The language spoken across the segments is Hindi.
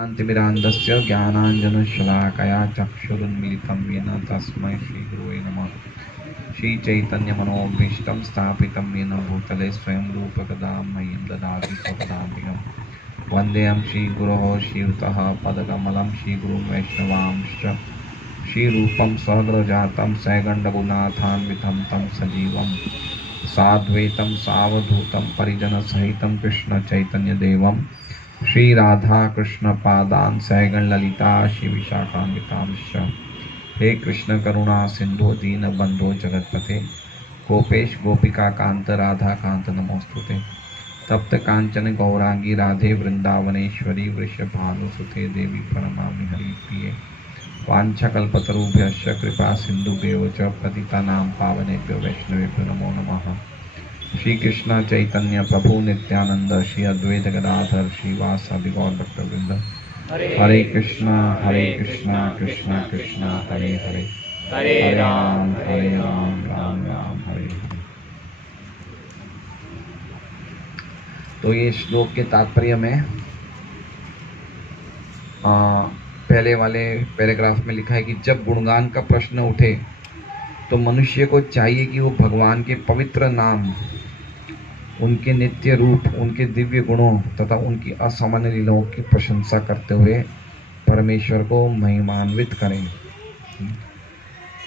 शान्तिमिरान्धस्य ज्ञानाञ्जनशलाकया चक्षुरुन्मीलितं येन तस्मै श्रीगुरवे नमः। श्रीचैतन्यमनोभीष्टं स्थापितं येन भूतले स्वयं रूपकदा मह्यं ददाति स्वपदान्तिकम्। वन्देऽहं श्रीगुरोः श्रीयुतः पदकमलं श्रीगुरुं वैष्णवांश्च श्रीरूपं सहगरजातं सैगण्डगुणाथान्वितं तं सजीवं साद्वैतं सावधूतं परिजनसहितं कृष्णचैतन्यदेवं श्री राधा कृष्ण पादान सैगण ललिता श्री विशाखान्वितांश्च। हे कृष्ण करुणा सिंधु दीन बंधो जगतपते गोपेश गोपिका कांत राधा कांत नमोस्तुते। तप्त कांचन गौरांगी राधे वृंदावनेश्वरी वृषभानुसुते देवी प्रणमामि हरिप्रिये। वाञ्छाकल्पतरुभ्यश्च कृपा सिन्धुभ्यो च पतितानां पावनेभ्यो वैष्णवेभ्यो नमो नमः। श्री कृष्ण चैतन्य प्रभु नित्यानंद श्री अद्वैत गदाधर श्रीवासादि गौर भक्तवृंद। हरे कृष्णा कृष्णा कृष्णा हरे हरे, हरे राम राम राम हरे हरे। तो ये श्लोक के तात्पर्य में पहले वाले पैराग्राफ में लिखा है कि जब गुणगान का प्रश्न उठे तो मनुष्य को चाहिए कि वो भगवान के पवित्र नाम, उनके नित्य रूप, उनके दिव्य गुणों तथा उनकी असामान्य लीलाओं की प्रशंसा करते हुए परमेश्वर को महिमान्वित करें।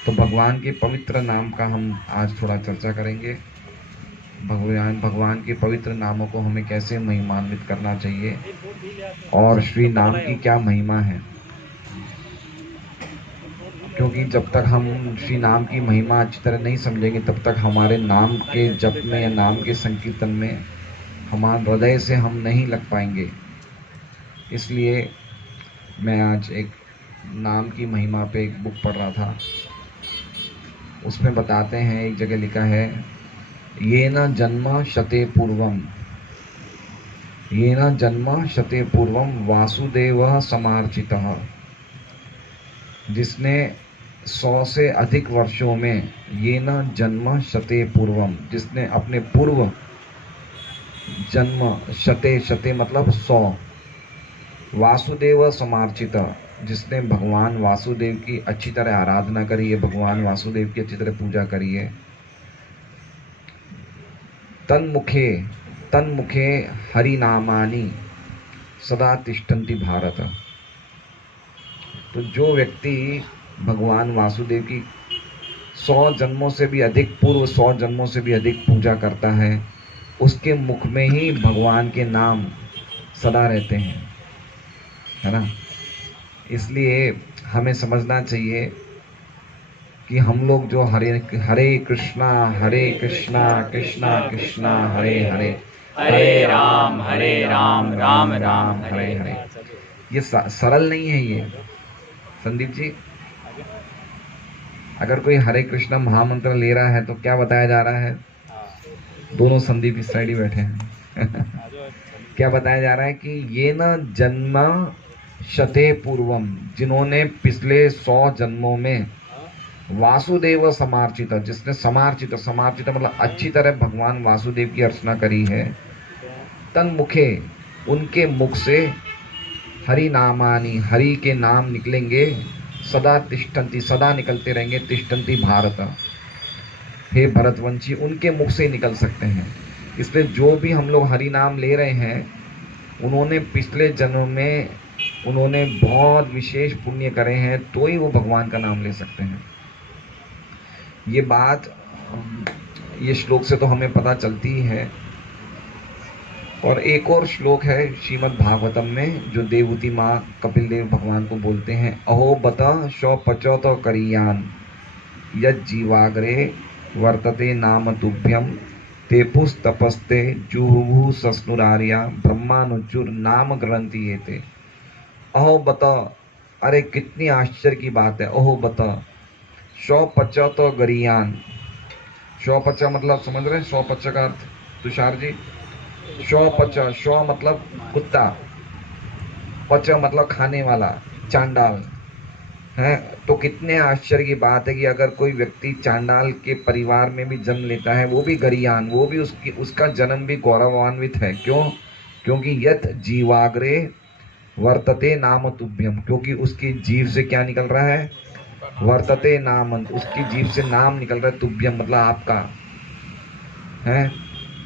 तो भगवान के पवित्र नाम का हम आज थोड़ा चर्चा करेंगे। भगवान के पवित्र नामों को हमें कैसे महिमान्वित करना चाहिए और श्री नाम की क्या महिमा है। क्योंकि जब तक हम श्री नाम की महिमा अच्छी तरह नहीं समझेंगे तब तक हमारे नाम के जप में या नाम के संकीर्तन में हमारे हृदय से हम नहीं लग पाएंगे। इसलिए मैं आज एक नाम की महिमा पे एक बुक पढ़ रहा था, उसमें बताते हैं, एक जगह लिखा है ये न जन्म शते पूर्वम, ये न जन्म शते पूर्वम वासुदेव समार्चितः। जिसने 100 से अधिक वर्षों में, ये न जन्म शते पूर्वम, जिसने अपने पूर्व जन्म, शते मतलब 100, वासुदेव समार्चित, जिसने भगवान वासुदेव की अच्छी तरह आराधना करी है, भगवान वासुदेव की अच्छी तरह पूजा करी है। तन्मुखे हरिनामानि सदा तिष्ठन्ति भारत। तो जो व्यक्ति भगवान वासुदेव की 100 जन्मों से भी अधिक पूर्व, 100 जन्मों से भी अधिक पूजा करता है, उसके मुख में ही भगवान के नाम सदा रहते हैं, है ना। इसलिए हमें समझना चाहिए कि हम लोग जो हरे कृष्णा कृष्णा कृष्णा हरे हरे, हरे राम राम राम हरे हरे, ये सरल नहीं है। ये संदीप जी, अगर कोई हरे कृष्णा महामंत्र ले रहा है तो क्या बताया जा रहा है? दोनों संदीप इस साइड ही बैठे हैं क्या बताया जा रहा है कि ये न जन्म शते पूर्वम, जिन्होंने पिछले 100 जन्मों में वासुदेव समार्चित, जिसने समार्चित मतलब अच्छी तरह भगवान वासुदेव की अर्चना करी है, तन्मुखे, उनके मुख से हरि नामानी, हरि के नाम निकलेंगे, सदा तिष्ठन्ति, सदा निकलते रहेंगे, तिष्ठन्ति भारत, हे भरतवंशी, उनके मुख से निकल सकते हैं। इसलिए जो भी हम लोग हरि नाम ले रहे हैं, उन्होंने पिछले जन्म में उन्होंने बहुत विशेष पुण्य करे हैं, तो ही वो भगवान का नाम ले सकते हैं। ये बात ये श्लोक से तो हमें पता चलती ही है। और एक और श्लोक है श्रीमद् भागवतम में, जो देवहूति माँ कपिल देव भगवान को बोलते हैं, अहो बता शौ पचौत करियान यद जीवाग्रे वर्तते नाम तुभ्यम तेपुस तपस्ते जुहुहु सस्नुरार्या ब्रह्मानुचुर नाम ग्रंथि ये थे। अहो बता, अरे कितनी आश्चर्य की बात है। अहो बता, 150 गरियान, 150 मतलब समझ रहे हैं 150 का अर्थ तुषार जी? 150, 100 मतलब कुत्ता, 50 मतलब खाने वाला, चांडाल है। तो कितने आश्चर्य की बात है कि अगर कोई व्यक्ति चांडाल के परिवार में भी जन्म लेता है, वो भी गरियान, वो भी उसका जन्म भी गौरवान्वित है। क्यों? क्योंकि यत जीवाग्रे वर्तते नाम तुभ्यम, क्योंकि उसकी जीभ से क्या निकल रहा है? वर्तते नाम, उसकी जीभ से नाम निकल रहा है। तुभ्यम मतलब आपका है।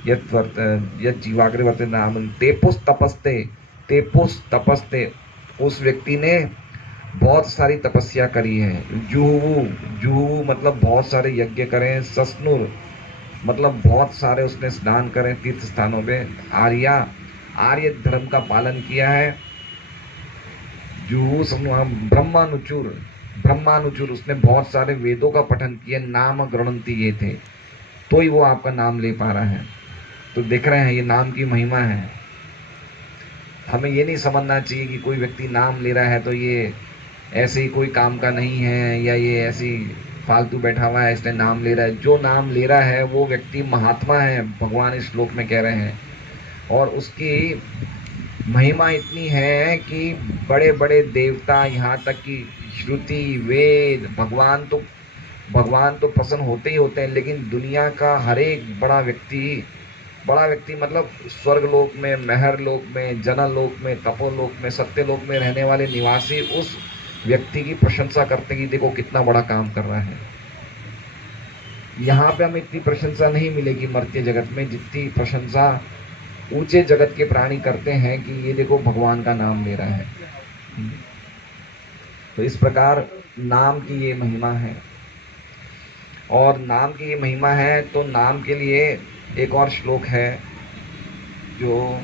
यत् जीवाग्रे वर्तते नाम तेपुस तपस्ते, तेपुस तपस्ते, उस व्यक्ति ने बहुत सारी तपस्या करी है। जुहू, जुहू मतलब बहुत सारे यज्ञ करें। सस्नुर मतलब बहुत सारे उसने स्नान करें तीर्थ स्थानों पे। आर्या, आर्य धर्म का पालन किया है। जुहू ब्रह्मानुचुर, ब्रह्मानुचुर उसने बहुत सारे वेदों का पठन किया। नाम गृणंती ये थे, तो ही वो आपका नाम ले पा रहा है। तो देख रहे हैं ये नाम की महिमा है। हमें ये नहीं समझना चाहिए कि कोई व्यक्ति नाम ले रहा है तो ये ऐसे ही कोई काम का नहीं है, या ये ऐसी फालतू बैठा हुआ है इसलिए नाम ले रहा है। जो नाम ले रहा है वो व्यक्ति महात्मा है, भगवान इस श्लोक में कह रहे हैं। और उसकी महिमा इतनी है कि बड़े बड़े देवता, यहाँ तक कि श्रुति वेद, भगवान तो प्रसन्न होते ही होते हैं। लेकिन दुनिया का हर एक बड़ा व्यक्ति मतलब स्वर्ग लोक में, महर लोक में, जनल लोक में, तपोलोक में, सत्यलोक में रहने वाले निवासी उस व्यक्ति की प्रशंसा करते हैं कि देखो कितना बड़ा काम कर रहा है। यहाँ पे हमें इतनी प्रशंसा नहीं मिलेगी मर्त्य जगत में, जितनी प्रशंसा ऊंचे जगत के प्राणी करते हैं कि ये देखो भगवान का नाम ले रहा है। तो इस प्रकार नाम की ये महिमा है। और नाम की ये महिमा है तो नाम के लिए एक और श्लोक है, जो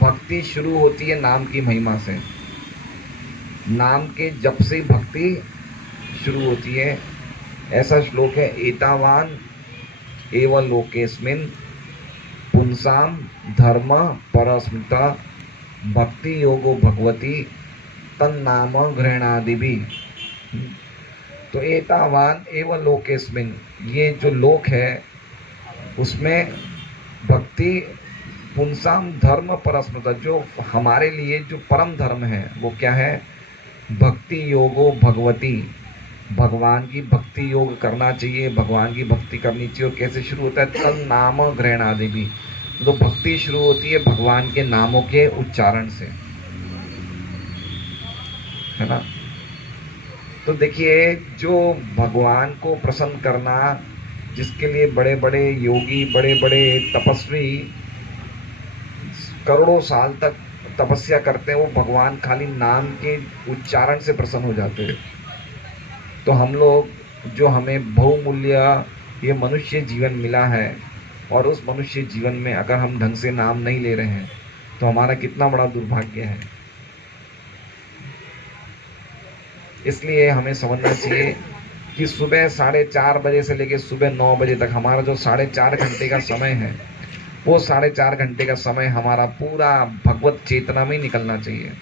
भक्ति शुरू होती है नाम की महिमा से। नाम के जप से भक्ति शुरू होती है। ऐसा श्लोक है, एतावान एव लोकेस्मिन पुंसाम धर्म परस्मृता भक्ति योगो भगवती तन्नाम ग्रहणादिभि। तो एतावान एव लोकेस्मिन, ये जो लोक है उसमें भक्ति पुंसाम धर्म परस्मृता, जो हमारे लिए जो परम धर्म है वो क्या है? भक्ति योगो भगवती, भगवान की भक्ति योग करना चाहिए, भगवान की भक्ति करनी चाहिए। और कैसे शुरू होता है? तन नाम ग्रहणादिभि, तो भक्ति शुरू होती है भगवान के नामों के उच्चारण से, है ना। तो देखिए, जो भगवान को प्रसन्न करना, जिसके लिए बड़े बड़े योगी, बड़े बड़े तपस्वी करोड़ों साल तक तपस्या करते हैं, वो भगवान खाली नाम के उच्चारण से प्रसन्न हो जाते हैं। तो हम लोग जो हमें बहुमूल्य ये मनुष्य जीवन मिला है, और उस मनुष्य जीवन में अगर हम ढंग से नाम नहीं ले रहे हैं तो हमारा कितना बड़ा दुर्भाग्य है। इसलिए हमें समझना चाहिए कि सुबह 4:30 बजे से लेकर सुबह 9 बजे तक हमारा जो 4.5 घंटे का समय है, वो 4.5 घंटे का समय हमारा पूरा भगवत चेतना में निकलना चाहिए।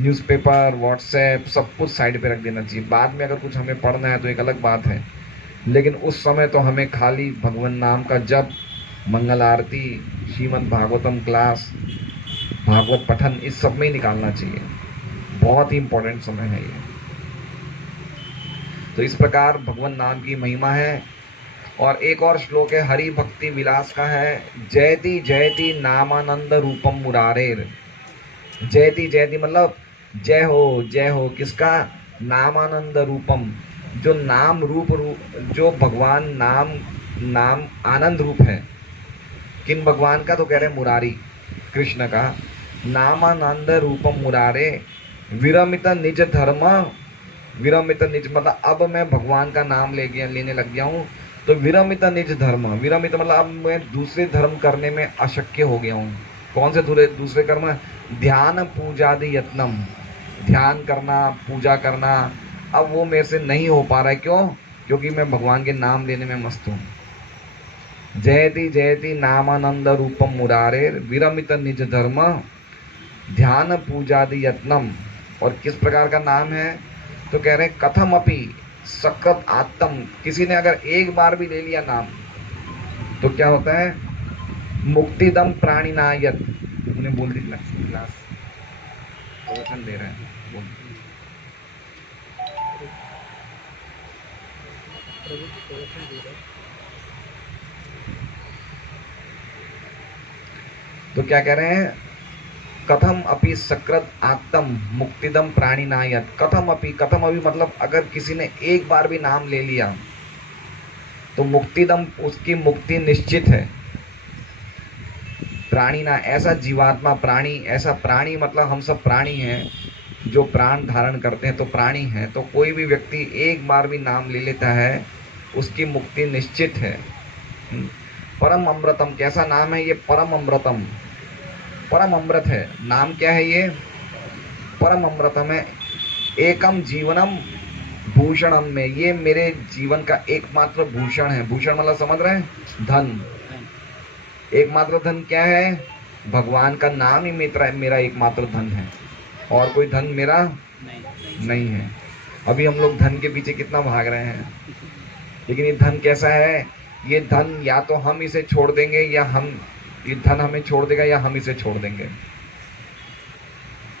न्यूज़पेपर, व्हाट्सएप सब कुछ साइड पे रख देना चाहिए। बाद में अगर कुछ हमें पढ़ना है तो एक अलग बात है, लेकिन उस समय तो हमें खाली भगवान नाम का जप, मंगल आरती, श्रीमद् भागवतम क्लास, भागवत पठन, इस सब में ही निकालना चाहिए। बहुत ही इंपॉर्टेंट समय है ये। तो इस प्रकार भगवान नाम की महिमा है। और एक और श्लोक है हरि भक्ति विलास का है, जयति जयति नामानंद रूपम मुरारेर। जयति जयति मतलब जय हो किसका? नामानंद रूपम, जो नाम रूप जो भगवान नाम आनंद रूप है। किन भगवान का? तो कह रहे मुरारी, कृष्ण का। नामानंद रूपम मुरारे विरमित निज धर्म, विरमित निज मतलब अब मैं भगवान का नाम लेने लग गया हूँ। तो विरमित निज धर्म, विरमित मतलब अब मैं दूसरे धर्म करने में अशक्य हो गया हूँ। कौन से दूसरे कर्म? ध्यान पूजादि यत्नम, ध्यान करना, पूजा करना, अब वो मेरे से नहीं हो पा रहा है। क्यों? क्योंकि मैं भगवान के नाम लेने में मस्त हूँ। जयति जयति नामानंद रूपम मुरारे विरमित निज धर्म ध्यान पूजादि यत्नम। और किस प्रकार का नाम है? तो कह रहे हैं कथम अपि सकृत आत्म, किसी ने अगर एक बार भी ले लिया नाम तो क्या होता है? मुक्तिदम प्राणिनायत। उन्हें बोल दी क्लास प्रवचन दे रहे हैं, बोल। तो क्या कह रहे हैं, कथम अपि सकृत आत्म मुक्तिदम प्राणी नायत। कथम अपि मतलब अगर किसी ने एक बार भी नाम ले लिया तो मुक्तिदम, उसकी मुक्ति निश्चित है। प्राणी ना, ऐसा जीवात्मा प्राणी, ऐसा प्राणी मतलब हम सब प्राणी हैं जो प्राण धारण करते हैं, तो प्राणी हैं। तो कोई भी व्यक्ति एक बार भी नाम ले लेता है उसकी मुक्ति निश्चित है। परम अमृतम, कैसा नाम है ये, परम अमृतम, परम अमृत है। नाम क्या है ये, परम अमृतम है। एकम जीवनम भूषणम में, ये मेरे जीवन का एकमात्र भूषण है। भूषण मतलब समझ रहे हैं, धन। एकमात्र धन क्या है, भगवान का नाम ही मेरा एकमात्र धन है, और कोई धन मेरा नहीं है। अभी हम लोग धन के पीछे कितना भाग रहे हैं, लेकिन ये धन कैसा है, ये धन या तो हम इसे छोड़ देंगे या ये धन हमें छोड़ देगा या हम इसे छोड़ देंगे।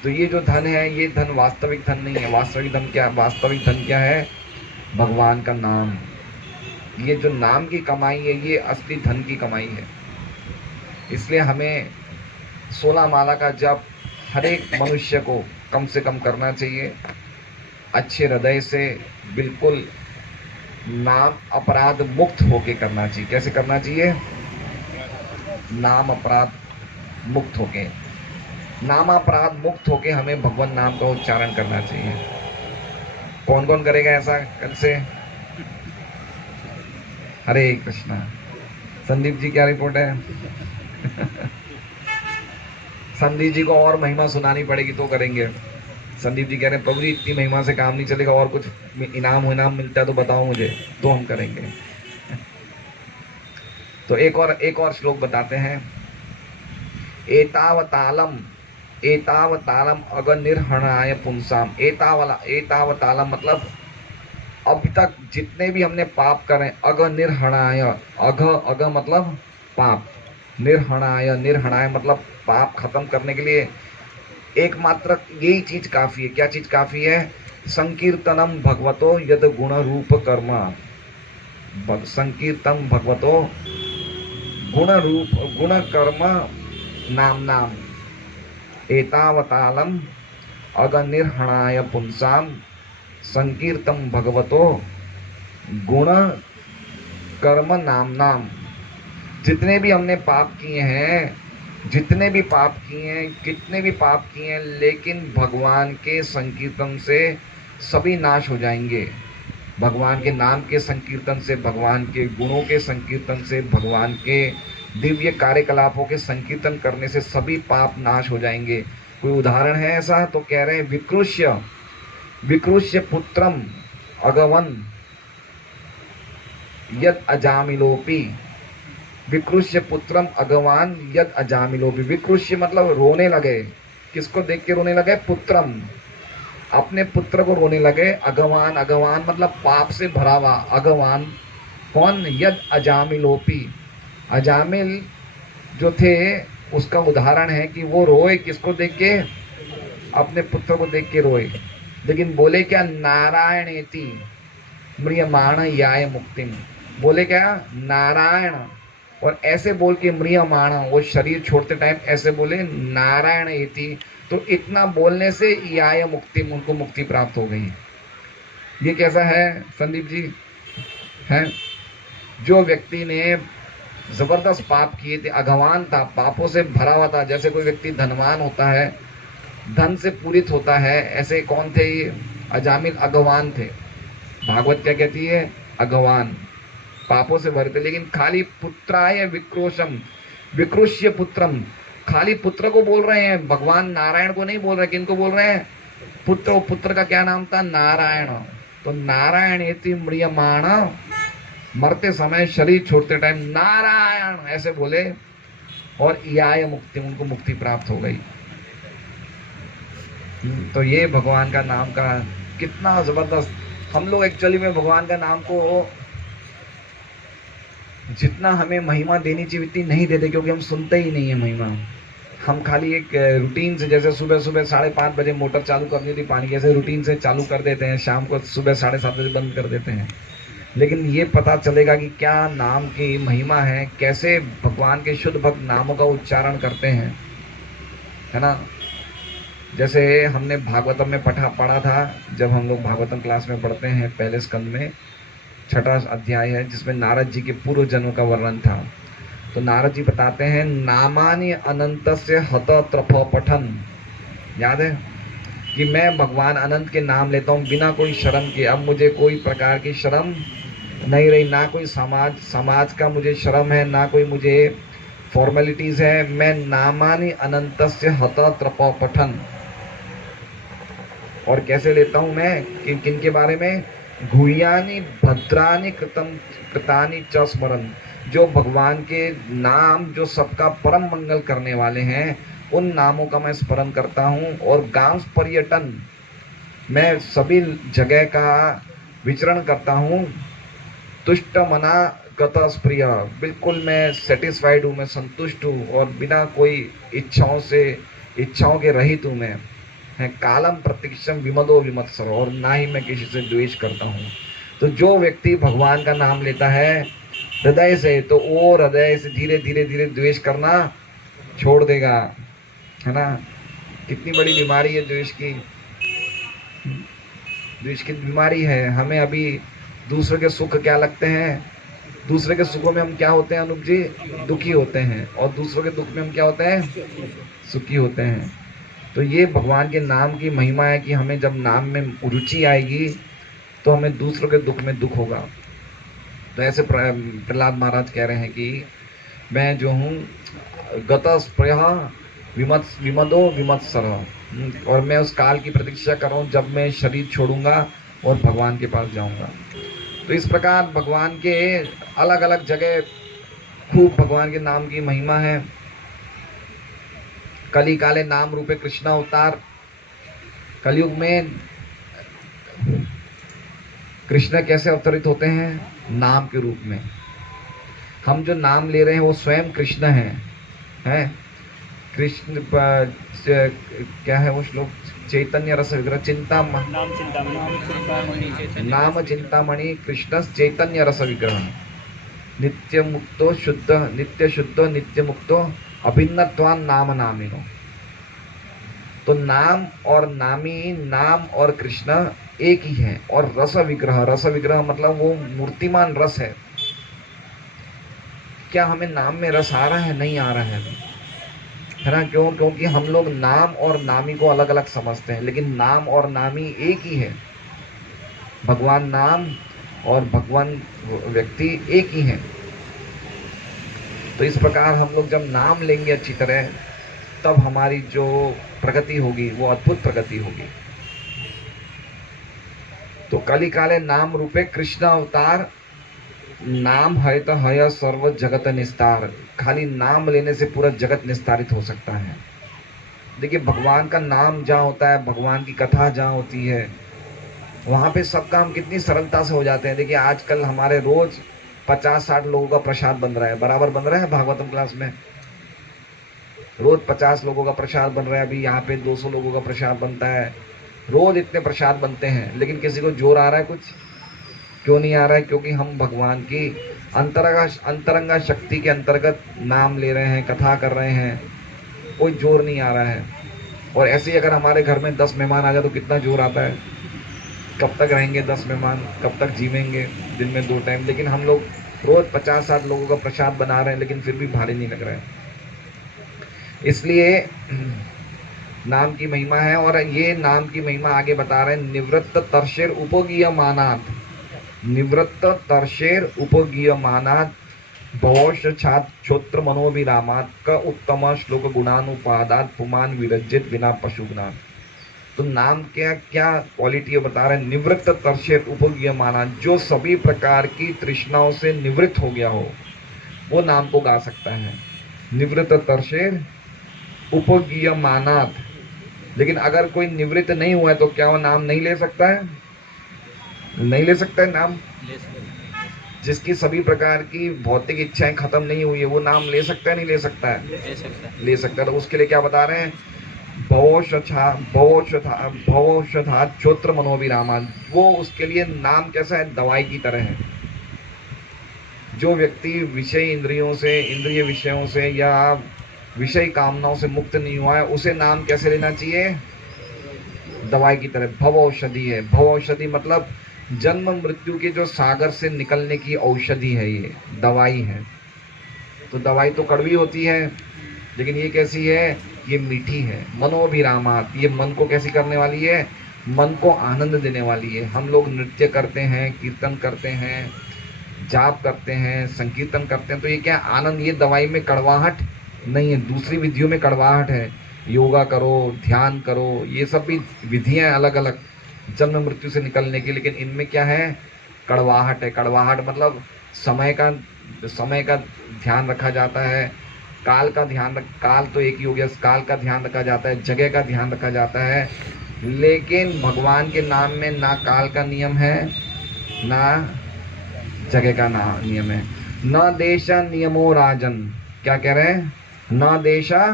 तो ये जो धन है, ये धन वास्तविक धन नहीं है। वास्तविक धन क्या है, भगवान का नाम। ये जो नाम की कमाई है, ये असली धन की कमाई है। इसलिए हमें 16 माला का जप हर एक मनुष्य को कम से कम करना चाहिए, अच्छे हृदय से, बिल्कुल नाम अपराध मुक्त होके करना चाहिए। कैसे करना चाहिए, नाम अपराध मुक्त होके, नामापराध मुक्त होके हमें भगवान नाम का उच्चारण करना चाहिए। कौन कौन करेगा ऐसा कल से? हरे कृष्णा। संदीप जी क्या रिपोर्ट है? संदीप जी को और महिमा सुनानी पड़ेगी तो करेंगे। संदीप जी कह रहे हैं प्रभु जी इतनी महिमा से काम नहीं चलेगा, और कुछ इनाम मिलता है तो बताओ मुझे, तो हम करेंगे। तो एक और श्लोक बताते हैं। एतावतालम अगनिर्हणाय पुंसाम। एतावतालम मतलब अब तक जितने भी हमने पाप करे, अगनिर्हणाय, अग मतलब पाप, निर्हणाय मतलब पाप खत्म करने के लिए एकमात्र यही चीज काफी है। क्या चीज काफी है? संकीर्तनम भगवतो यद गुण रूप कर्म। संकीर्तन भगवतो गुण कर्म नाम। एतावतालम अगनिर्हणाय पुंसाम संकीर्तन भगवतो गुण कर्म नाम। जितने भी हमने पाप किए हैं, कितने भी पाप किए हैं, लेकिन भगवान के संकीर्तन से सभी नाश हो जाएंगे। भगवान के नाम के संकीर्तन से, भगवान के गुणों के संकीर्तन से, भगवान के दिव्य कार्यकलापों के संकीर्तन करने से सभी पाप नाश हो जाएंगे। कोई उदाहरण है ऐसा? तो कह रहे हैं विकृष्य पुत्रम अगवन यद अजामिलोपी। विकृष्य पुत्रम अगवान यद अजामिलोपी। विकृष्य मतलब रोने लगे। किसको देख के रोने लगे? पुत्रम, अपने पुत्र को रोने लगे। अगवान मतलब पाप से भरा हुआ। अगवान कौन? यद अजामिलोपी। अजामिल जो थे उसका उदाहरण है कि वो रोए किसको देख के? अपने पुत्र को देख के रोए। लेकिन बोले क्या? नारायणेति म्रियमाण याय मुक्तिम। बोले क्या? नारायण। और ऐसे बोल के म्रियमाण, वो शरीर छोड़ते टाइम ऐसे बोले नारायणेति। तो इतना बोलने से याय मुक्तिम, उनको मुक्ति प्राप्त हो गई। ये कैसा है संदीप जी? है जो व्यक्ति ने जबरदस्त पाप किए थे, अगवान था, पापों से भरा हुआ था। जैसे कोई व्यक्ति धनवान होता है, धन से पूरित होता है, ऐसे कौन थे ये? अजामिल अगवान थे। भागवत क्या कहती है? अगवान, पापों से भरे थे। लेकिन खाली पुत्राय विक्रोशम, विकृष्य पुत्रम, खाली पुत्र को बोल रहे हैं, भगवान नारायण को नहीं बोल रहे। किनको बोल रहे हैं? पुत्र। पुत्र का क्या नाम था? नारायण। तो नारायण एति म्रियमाण, मरते समय शरीर छोड़ते टाइम नारायण ऐसे बोले, और याय मुक्ति, उनको मुक्ति प्राप्त हो गई। तो ये भगवान का नाम का कितना जबरदस्त। हम लोग एक्चुअली में भगवान का नाम को जितना हमें महिमा देनी चाहिए उतनी नहीं देते, क्योंकि हम सुनते ही नहीं है महिमा। हम खाली एक रूटीन से, जैसे सुबह 5:30 बजे मोटर चालू करनी थी पानी, कैसे रूटीन से चालू कर देते हैं, शाम को सुबह 7:30 बजे बंद कर देते हैं। लेकिन ये पता चलेगा कि क्या नाम की महिमा है, कैसे भगवान के शुद्ध भक्त नामों का उच्चारण करते हैं, है ना। जैसे हमने भागवतम में पढ़ा था, जब हम लोग भागवतम क्लास में पढ़ते हैं, पहले स्कंद में 6वां अध्याय है जिसमें नारद जी के पूर्व जन्मों का वर्णन था। तो नारद जी बताते हैं, नामानि अनंतस्य हत त्रफ पठन, याद है कि मैं भगवान अनंत के नाम लेता हूँ बिना कोई शर्म के। अब मुझे कोई प्रकार की शर्म नहीं रही, ना कोई समाज का मुझे शर्म है, ना कोई मुझे फॉर्मेलिटीज है। मैं नामानि अनंतस्य हत त्रप पठन, और कैसे लेता हूँ मैं, किन के बारे में, गुह्यानि भद्रानि कृतानि च स्मरन्, जो भगवान के नाम जो सबका परम मंगल करने वाले हैं उन नामों का मैं स्मरण करता हूँ। और गांव पर्यटन, मैं सभी जगह का विचरण करता हूँ। तुष्ट मना गत स्प्रिय, बिल्कुल मैं सेटिस्फाइड हूँ, मैं संतुष्ट हूँ और बिना कोई इच्छाओं के रहित हूँ मैं। है कालम प्रतीक्षम विमदो विमत्सर, और ना ही मैं किसी से द्वेष करता हूँ। तो जो व्यक्ति भगवान का नाम लेता है हृदय से, तो वो हृदय से धीरे धीरे धीरे द्वेष करना छोड़ देगा, है ना। कितनी बड़ी बीमारी है द्वेष की, द्वेष की बीमारी है। हमें अभी दूसरे के सुख क्या लगते हैं, दूसरे के सुखों में हम क्या होते हैं अनूप जी, दुखी होते हैं, और दूसरों के दुख में हम क्या होते हैं, सुखी होते हैं। तो ये भगवान के नाम की महिमा है कि हमें जब नाम में रुचि आएगी तो हमें दूसरों के दुख में दुख होगा। तो ऐसे प्रहलाद महाराज कह रहे हैं कि मैं जो हूँ गत स्प्रह विमदो विमत्सर, और मैं उस काल की प्रतीक्षा कर रहा हूँ जब मैं शरीर छोड़ूंगा और भगवान के पास जाऊंगा। तो इस प्रकार भगवान के अलग अलग जगह खूब भगवान के नाम की महिमा है। कली काले नाम रूपे कृष्ण अवतार, कलयुग में कृष्ण कैसे अवतरित होते हैं, नाम के रूप में। हम जो नाम ले रहे हैं वो स्वयं कृष्ण हैं। कृष्ण क्या है वो श्लोक, चैतन्य रस विग्रह नाम चिंतामणि कृष्ण चैतन्य रस विग्रह, नित्य मुक्तो शुद्ध नित्य शुद्धो नित्य मुक्तो अभिन्नत्वान नाम नामिनो। तो नाम और नामी, नाम और कृष्ण एक ही है। और रस विग्रह मतलब वो मूर्तिमान रस है। क्या हमें नाम में रस आ रहा है, नहीं आ रहा है ना। क्योंकि हम लोग नाम और नामी को अलग अलग समझते हैं, लेकिन नाम और नामी एक ही है। भगवान नाम और भगवान व्यक्ति एक ही है। तो इस प्रकार हम लोग जब नाम लेंगे अच्छी तरह, तब हमारी जो प्रगति होगी वो अद्भुत प्रगति होगी। तो कली काले नाम रूपे कृष्ण अवतार, नाम है तो है सर्व जगत निस्तार। खाली नाम लेने से पूरा जगत निस्तारित हो सकता है। देखिए भगवान का नाम जहाँ होता है, भगवान की कथा जहाँ होती है, वहाँ पे सब काम कितनी सरलता से हो जाते हैं। देखिए आजकल हमारे रोज 50-60 लोगों का प्रसाद बन रहा है, बराबर बन रहा है। भागवतम क्लास में रोज 50 लोगों का प्रसाद बन रहा है। अभी यहाँ पे 200 लोगों का प्रसाद बनता है। रोज इतने प्रसाद बनते हैं, लेकिन किसी को जोर आ रहा है कुछ? क्यों नहीं आ रहा है? क्योंकि हम भगवान की अंतरंगा शक्ति के अंतर्गत नाम ले रहे हैं, कथा कर रहे हैं, कोई जोर नहीं आ रहा है। और ऐसे ही अगर हमारे घर में 10 मेहमान आ जाए तो कितना जोर आता है। कब तक रहेंगे 10 मेहमान, कब तक जीवेंगे दिन में 2 टाइम। लेकिन हम लोग रोज 50-60 लोगों का प्रसाद बना रहे हैं, लेकिन फिर भी भारी नहीं लग रहा है। इसलिए नाम की महिमा है। और ये नाम की महिमा आगे बता रहे हैं, निवृत्त तर्षेर उपगीय मानात, निवृत्त तर्षेर उपगीय मानात भवश छात क्षोत्र मनोविरामात का उत्तम श्लोक गुणानुपादात पुमान विरजित बिना पशुगुणात। तो नाम क्या क्या क्वालिटी है बता रहे हैं, निवृत्त तर्षेर उपगीय मानात, जो सभी प्रकार की तृष्णाओं से निवृत्त हो गया हो वो नाम को गा सकता है। निवृत्त तर्षेर उपगीय मानात। लेकिन अगर कोई निवृत्त नहीं हुआ है तो क्या वो नाम नहीं ले सकता है? नहीं ले सकता है नाम। जिसकी सभी प्रकार की भौतिक इच्छाएं खत्म नहीं हुई है वो नाम ले सकता है, नहीं ले सकता है? ले सकता है। तो उसके लिए क्या बता रहे हैं, भवौषधा चोत्र मनोविरामा। वो उसके लिए नाम कैसा है, दवाई की तरह है। जो व्यक्ति विषय इंद्रियों से, इंद्रिय विषयों से या विषय कामनाओं से मुक्त नहीं हुआ है, उसे नाम कैसे लेना चाहिए? दवाई की तरह। भव औषधि है। भव औषधि मतलब जन्म मृत्यु के जो सागर से निकलने की औषधि है, ये दवाई है। तो दवाई तो कड़वी होती है, लेकिन ये कैसी है? ये मीठी है। मनोभिरामात, ये मन को कैसी करने वाली है? मन को आनंद देने वाली है। हम लोग नृत्य करते हैं, कीर्तन करते हैं, जाप करते हैं, संकीर्तन करते हैं, तो ये क्या आनंद? ये दवाई में कड़वाहट नहीं है। दूसरी विधियों में कड़वाहट है। योगा करो, ध्यान करो, ये सब भी विधियां अलग अलग जन्म मृत्यु से निकलने की, लेकिन इनमें क्या है? कड़वाहट है। कड़वाहट मतलब समय का ध्यान रखा जाता है, काल का ध्यान काल तो एक ही हो गया, काल का ध्यान रखा जाता है, जगह का ध्यान रखा जाता है, लेकिन भगवान के नाम में ना काल का नियम है, ना जगह का नियम है। न देशा नियमो राजन, क्या कह रहे हैं? न देशा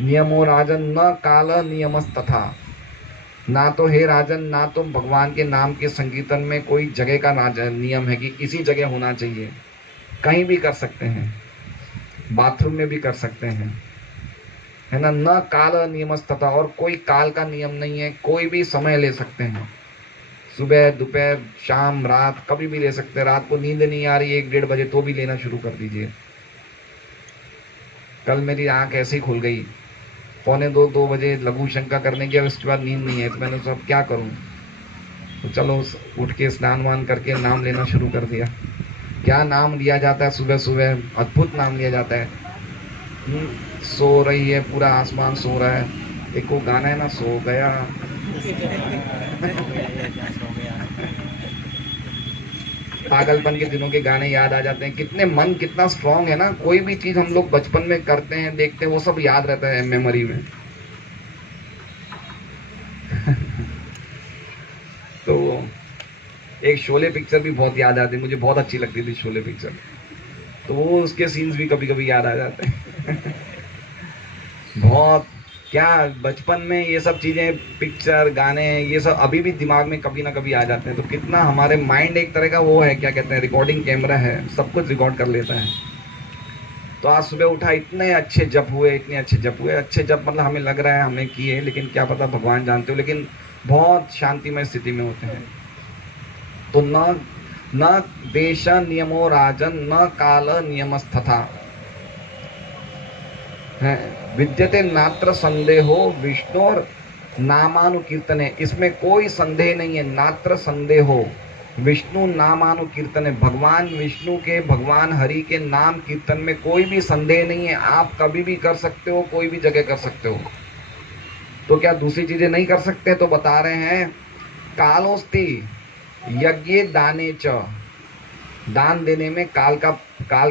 नियमो राजन, न काल नियमस्तथा। ना तो हे राजन, ना तो भगवान के नाम के संकीर्तन में कोई जगह का नियम है कि इसी जगह होना चाहिए। कहीं भी कर सकते हैं, बाथरूम में भी कर सकते हैं, है ना। न काल नियमस्तथा, और कोई काल का नियम नहीं है, कोई भी समय ले सकते हैं। सुबह, दोपहर, शाम, रात, कभी भी ले सकते हैं। रात को नींद नहीं आ रही 1-1:30 बजे तो भी लेना शुरू कर दीजिए। कल मेरी आंख ऐसे ही खुल गई, 1:45-2 बजे लघु शंका करने की, उसके बाद नींद नहीं है, तो मैंने सोचा क्या करूं, तो चलो उठ के स्नान वान करके नाम लेना शुरू कर दिया। क्या नाम लिया जाता है सुबह सुबह, अद्भुत नाम लिया जाता है। सो रही है, पूरा आसमान सो रहा है। एक वो गाना है ना, सो गया पागलपन के दिनों के गाने याद आ जाते हैं। कितने मन कितना स्ट्रांग है ना, कोई भी चीज हम लोग बचपन में करते हैं, देखते हैं, वो सब याद रहता है मेमोरी में। तो एक शोले पिक्चर भी बहुत याद आती, मुझे बहुत अच्छी लगती थी शोले पिक्चर, तो वो उसके सीन्स भी कभी कभी याद आ जाते हैं। बहुत क्या बचपन में ये सब चीजें, पिक्चर, गाने, ये सब अभी भी दिमाग में कभी ना कभी आ जाते हैं। तो कितना हमारे माइंड एक तरह का वो है, क्या कहते हैं, रिकॉर्डिंग कैमरा है, सब कुछ रिकॉर्ड कर लेता है। तो आज सुबह उठा, इतने अच्छे जप हुए, इतने अच्छे जप हुए। अच्छे जप मतलब हमें लग रहा है हमने किए, लेकिन क्या पता भगवान जानते हो, लेकिन बहुत शांतिमय स्थिति में होते हैं। तो न देश नियमो राजन, न काल नियमस्तथा है। विद्यते नात्र संदेहो विष्णुर नामानुकीर्तने, इसमें कोई संदेह नहीं है। नात्र संदेहो विष्णु नामानुकीर्तने, भगवान विष्णु के, भगवान हरि के नाम कीर्तन में कोई भी संदेह नहीं है। आप कभी भी कर सकते हो, कोई भी जगह कर सकते हो। तो क्या दूसरी चीजें नहीं कर सकते? तो बता रहे हैं, कालोस्ति यज्ञ दाने च, दान देने में काल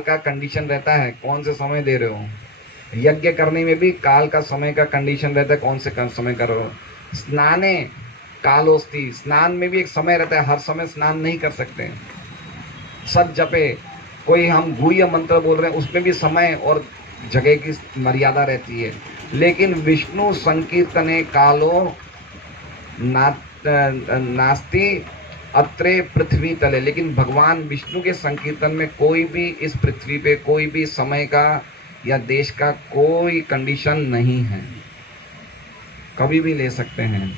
का कंडीशन रहता है, कौन से समय दे रहे हो। यज्ञ करने में भी काल का, समय का कंडीशन रहता है, कौन से समय कर रहे हो। स्नाने कालोस्ति, स्नान में भी एक समय रहता है, हर समय स्नान नहीं कर सकते। सत जपे, कोई हम गुह्य मंत्र बोल रहे हैं, उसमें भी समय और जगह की मर्यादा रहती है। लेकिन विष्णु संकीर्तने कालो नास्ति अत्रे पृथ्वी तले, लेकिन भगवान विष्णु के संकीर्तन में कोई भी इस पृथ्वी पे कोई भी समय का या देश का कोई कंडीशन नहीं है, कभी भी ले सकते हैं,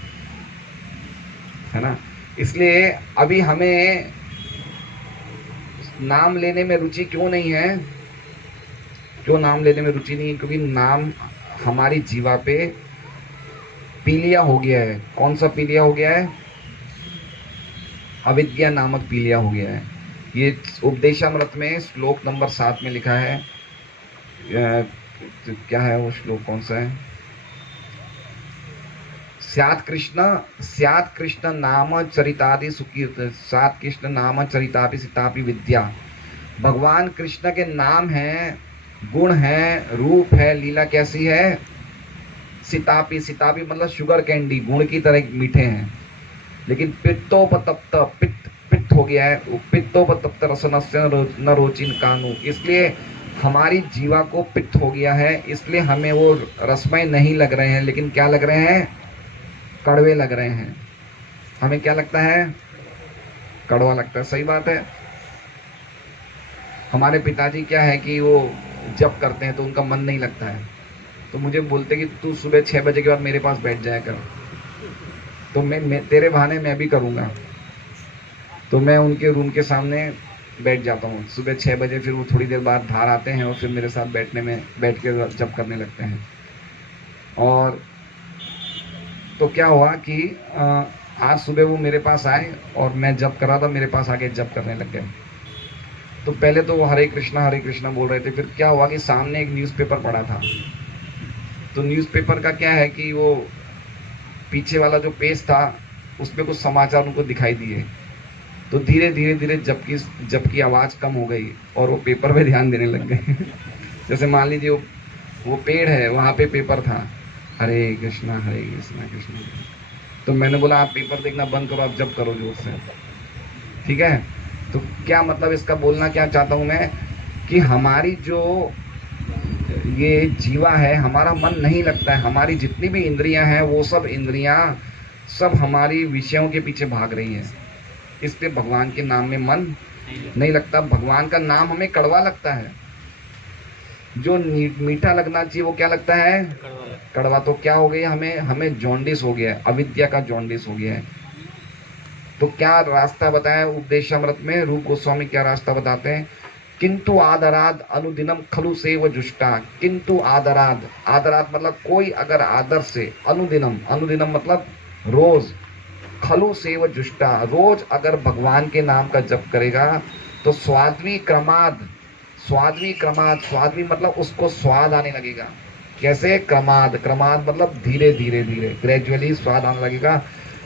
है ना। इसलिए अभी हमें नाम लेने में रुचि क्यों नहीं है? क्यों नाम लेने में रुचि नहीं है? क्योंकि नाम हमारी जीवा पे पीलिया हो गया है। कौन सा पीलिया हो गया है? अविद्या नामक पीलिया हो गया है। ये उपदेशामृत में श्लोक नंबर 7 में लिखा है, क्या है वो श्लोक, कौन सा है? स्यात् कृष्ण नाम चरितादि सुकीर्त, स्यात् कृष्ण नाम चरितापि सितापि विद्या। भगवान कृष्ण के नाम है, गुण है, रूप है, लीला कैसी है? सितापि, सितापि मतलब शुगर कैंडी, गुण की तरह मीठे हैं, लेकिन पित्तोपतप्त, पित्त हो गया है। पित्तोपतप्त रसनस्य न रोचिन कानु, इसलिए हमारी जीवा को पित्त हो गया है, इसलिए हमें वो रसमय नहीं लग रहे हैं, लेकिन क्या लग रहे हैं? कड़वे लग रहे हैं। हमें क्या लगता है? कड़वा लगता है। सही बात है। हमारे पिताजी क्या है कि वो जब करते हैं तो उनका मन नहीं लगता है, तो मुझे बोलते कि तू सुबह 6 बजे के बाद मेरे पास बैठ जाया कर, तो मैं तेरे बहाने मैं भी करूँगा। तो मैं उनके रूम के सामने बैठ जाता हूँ सुबह 6 बजे, फिर वो थोड़ी देर बाद बाहर आते हैं और फिर मेरे साथ बैठ के जब करने लगते हैं। और तो क्या हुआ कि आज सुबह वो मेरे पास आए और मैं जब कर रहा था, मेरे पास आके जब करने लग गए। तो पहले तो वो हरे कृष्णा बोल रहे थे, फिर क्या हुआ कि सामने एक न्यूज़पेपर पड़ा था, तो न्यूज़पेपर का क्या है कि वो पीछे वाला जो पेज था उसमें कुछ समाचार उनको दिखाई दिए, तो धीरे धीरे जबकि आवाज़ कम हो गई और वो पेपर पे ध्यान देने लग गए। जैसे मान लीजिए वो पेड़ है, वहाँ पे पेपर था, हरे कृष्णा कृष्णा कृष्णा। तो मैंने बोला आप पेपर देखना बंद करो, आप जब करो जोर से, ठीक है। तो क्या मतलब इसका बोलना क्या चाहता हूँ मैं कि हमारी जो ये जीवा है, हमारा मन नहीं लगता है, हमारी जितनी भी इंद्रियां हैं वो सब इंद्रियां सब हमारी विषयों के पीछे भाग रही हैं, इसलिए भगवान के नाम में मन नहीं लगता। भगवान का नाम हमें कड़वा लगता है, जो मीठा लगना चाहिए वो क्या लगता है, कड़वा। तो क्या हो गया, हमें जॉन्डिस हो गया है, अविद्या का जॉन्डिस हो गया है। तो क्या रास्ता बताया उपदेशामृत में, रूप गोस्वामी क्या रास्ता बताते हैं, किंतु आदराद अनुदिनम खलु सेव जुष्टा। किंतु आदराद, आदराद मतलब कोई अगर आदर से, अनुदिनम मतलब रोज, खलु सेव जुष्टा रोज अगर भगवान के नाम का जप करेगा तो स्वाद्वी क्रमाद, स्वाद्वी मतलब उसको स्वाद आने लगेगा। कैसे, क्रमाद मतलब धीरे धीरे ग्रेजुअली स्वाद आने लगेगा।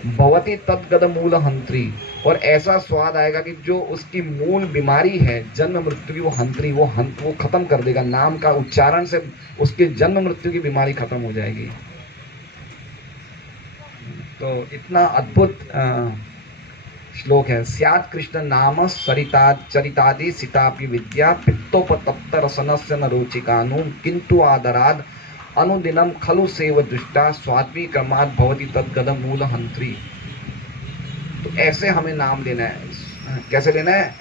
भवती तद्गद मूल हंत्री, और ऐसा स्वाद आएगा कि जो उसकी मूल बीमारी है जन्म मृत्यु की, वो हंत्री, वो खत्म कर देगा। नाम का उच्चारण से उसकी जन्म मृत्यु की बीमारी खत्म हो जाएगी। तो इतना अद्भुत श्लोक है। स्यात् कृष्ण नाम चरितादि सितापि विद्या पित्तोपतप्त रसनस्य न रोचिकानु किंतु आदराद अनुदिनम खलु सेव दुष्टा स्वात्वी क्रमात् भवति तद्गद मूल हंत्री। तो ऐसे हमें नाम लेना है। कैसे लेना है,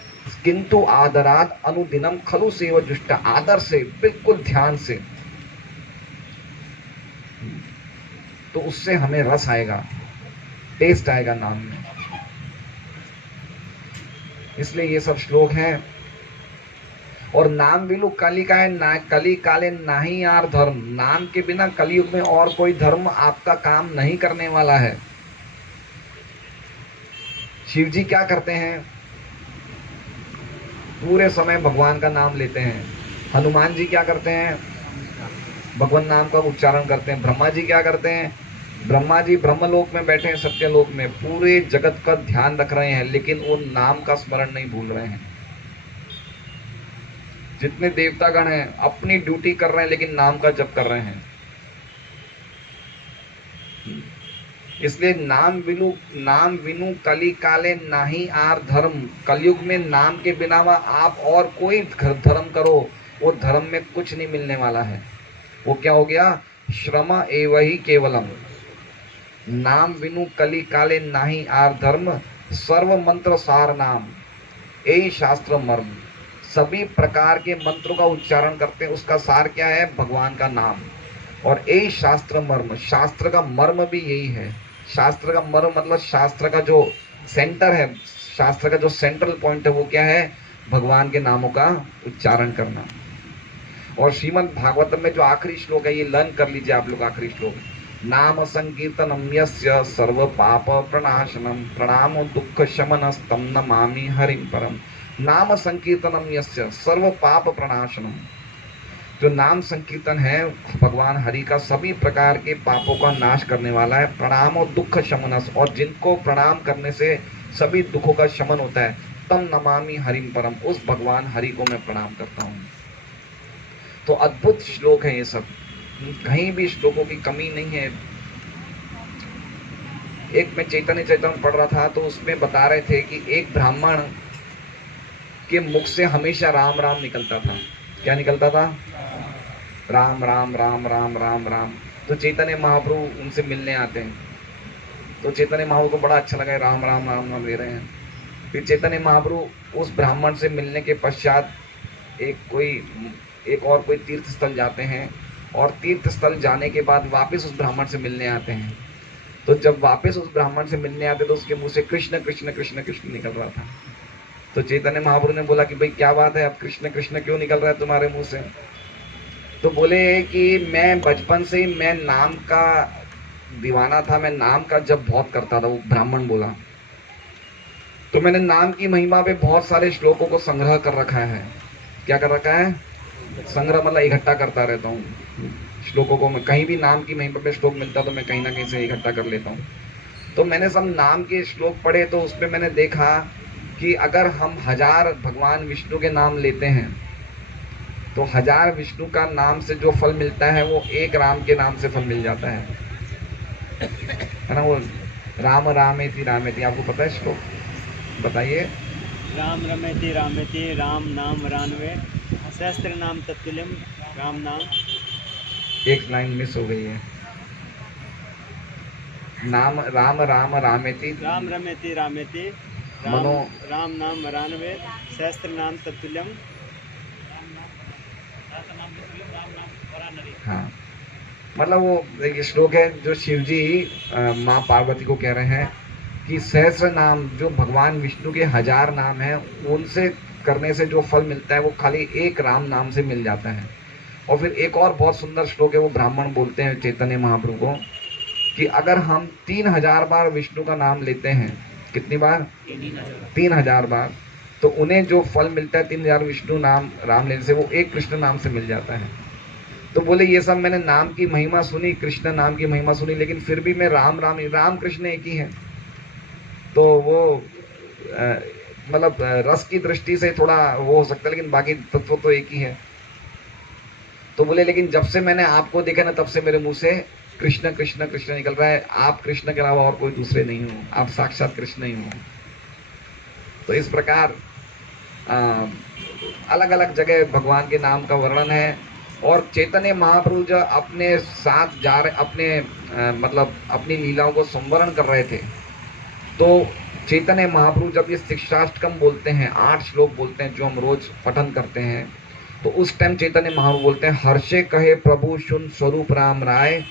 किंतु आदराद अनुदिनम खलु सेव दुष्टा, आदर से, बिल्कुल ध्यान से, तो उससे हमें रस आएगा, टेस्ट आएगा नाम में। इसलिए ये सब श्लोक हैं। और नाम बिलु कली का है ना, कली काले नाही यार धर्म, नाम के बिना कलयुग में और कोई धर्म आपका काम नहीं करने वाला है। शिव जी क्या करते हैं, पूरे समय भगवान का नाम लेते हैं। हनुमान जी क्या करते हैं, भगवान नाम का उच्चारण करते हैं। ब्रह्मा जी क्या करते हैं, ब्रह्मा जी ब्रह्मलोक में बैठे हैं, सत्यलोक में, पूरे जगत का ध्यान रख रहे हैं, लेकिन वो नाम का स्मरण नहीं भूल रहे हैं। जितने देवतागण हैं अपनी ड्यूटी कर रहे हैं, लेकिन नाम का जप कर रहे हैं। इसलिए नाम विनु कली काले नाही आर धर्म, कलयुग में नाम के बिना आप और कोई धर्म करो, वो धर्म में कुछ नहीं मिलने वाला है। वो क्या हो गया, श्रम एव ही केवलम, नाम विनु कली काले नाही आर धर्म, सर्व मंत्र सार नाम, यही शास्त्र मर्म। सभी प्रकार के मंत्रों का उच्चारण करते हैं, उसका सार क्या है, भगवान का नाम। और यही शास्त्र मर्म, शास्त्र का मर्म भी यही है। शास्त्र का मर्म मतलब शास्त्र का जो सेंटर है, शास्त्र का जो सेंट्रल पॉइंट है, वो क्या है, भगवान के नामों का उच्चारण करना। और श्रीमद् भागवतम में जो आखिरी श्लोक है, ये लर्न कर लीजिए आप लोग। आखिरी श्लोक, नाम संकीर्तनम यस्य सर्व पाप प्रणाशनम प्रणामो दुख शमनस्तम नमामि हरिम परम। नाम संकीर्तनम यस्य सर्व पाप प्रणाशनम, जो नाम संकीर्तन है भगवान हरि का, सभी प्रकार के पापों का नाश करने वाला है। प्रणामो दुख शमनस, और जिनको प्रणाम करने से सभी दुखों का शमन होता है, तम नमामि हरिम परम, उस भगवान हरि को मैं प्रणाम करता हूँ। तो अद्भुत श्लोक है ये सब, कहीं भी श्लोकों की कमी नहीं है। एक मैं चैतन्य चैतन्य पढ़ रहा था, तो उसमें बता रहे थे कि एक ब्राह्मण के मुख से हमेशा राम राम निकलता था। क्या निकलता था, राम राम राम राम राम राम। तो चैतन्य महाप्रभु उनसे मिलने आते हैं, तो चैतन्य महाप्रभु को बड़ा अच्छा लगा, राम राम राम राम ले रहे हैं। फिर चैतन्य महाप्रभु उस ब्राह्मण से मिलने के पश्चात एक और कोई तीर्थ स्थल जाते हैं और तीर्थ स्थल जाने के बाद वापस उस ब्राह्मण से मिलने आते हैं, तो जब वापस उस ब्राह्मण से मिलने आते तो उसके मुंह से कृष्ण कृष्ण कृष्ण कृष्ण निकल रहा था। तो चैतन्य महाप्रभु ने बोला कि भाई क्या बात है, अब कृष्ण कृष्ण क्यों निकल रहा है तुम्हारे मुंह से? तो बोले कि मैं बचपन से ही मैं नाम का दीवाना था, मैं नाम का जप बहुत करता था। वो ब्राह्मण बोला, तो मैंने नाम की महिमा पे बहुत सारे श्लोकों को संग्रह कर रखा है। क्या कर रखा है? संग्रह मतलब इकट्ठा करता रहता हूँ श्लोकों को। मैं कहीं भी नाम की महिमा पे श्लोक मिलता तो मैं कहीं ना कहीं से इकट्ठा कर लेता हूँ। तो मैंने सब नाम के श्लोक पढ़े, तो उसमें मैंने देखा कि अगर हम 1000 भगवान विष्णु के नाम लेते हैं तो 1000 विष्णु का नाम से जो फल मिलता है वो एक राम के नाम से फल मिल जाता है ना। वो राम रामेति रामेति, आपको पता है श्लोक? बताइए। राम रमेति रामेति राम नाम रानवे सहस्त्र नाम तत्तुल्यम राम नाम। एक लाइन मिस हो गई है। नाम राम राम रामेति राम रमेति रामेति मनो राम नाम रानवे सहस्त्र नाम तत्तुल्यम। हाँ, मतलब वो एक श्लोक है जो शिव जी माँ पार्वती को कह रहे हैं कि सहस्त्र नाम, जो भगवान विष्णु के 1000 नाम हैं, उनसे करने से जो फल मिलता है वो खाली एक राम नाम से मिल जाता है। और फिर एक और बहुत सुंदर श्लोक है, वो ब्राह्मण बोलते हैं चैतन्य महाप्रभु को कि अगर हम 3000 बार विष्णु का नाम लेते हैं, कितनी बार? 3000 बार, तो उन्हें जो फल मिलता है 3000 विष्णु नाम राम लेने से वो एक कृष्ण नाम से मिल जाता है। तो बोले ये सब मैंने नाम की महिमा सुनी, कृष्ण नाम की महिमा सुनी, लेकिन फिर भी मैं राम कृष्ण एक ही है। तो वो मतलब रस की दृष्टि से थोड़ा वो हो सकता है, लेकिन बाकी तत्व तो एक ही है। तो बोले लेकिन जब से मैंने आपको देखा ना, तब से मेरे मुंह से कृष्ण कृष्ण कृष्ण निकल रहा है। आप कृष्ण के अलावा और कोई दूसरे नहीं हो, आप साक्षात कृष्ण ही हो। तो इस प्रकार अलग अलग जगह भगवान के नाम का वर्णन है। और चैतन्य महाप्रभु जब अपने साथ जा रहे, अपने मतलब अपनी लीलाओं को संवरण कर रहे थे, तो चैतन्य महाप्रभु जब ये शिक्षाष्टकम बोलते हैं, 8 श्लोक बोलते हैं जो हम रोज पठन करते हैं, तो उस टाइम चैतन्य महाप्रभु बोलते हैं, हर्षे कहे प्रभु सुन स्वरूप राम राय,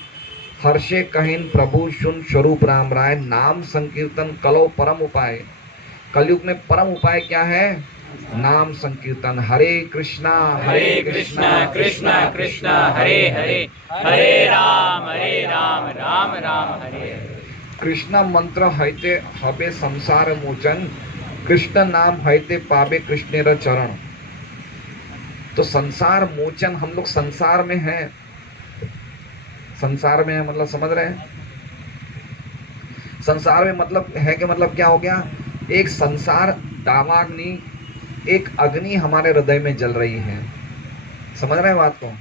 हर्षे कहिन प्रभु सुन स्वरूप राम राय, नाम संकीर्तन कलो परम उपाय। कलयुग में परम उपाय क्या है? नाम संकीर्तन। हरे कृष्णा कृष्णा कृष्णा हरे हरे हरे राम राम राम हरे हरे। कृष्ण मंत्र हैते हबे संसार मोचन, कृष्ण नाम हैते पावे कृष्णेर चरण। तो संसार मोचन, हम लोग संसार में हैं, संसार में है मतलब समझ रहे हैं? संसार में मतलब है कि मतलब क्या हो गया? एक संसार दावाग्नि, एक अग्नि हमारे हृदय में जल रही है। समझ रहे हैं बात को?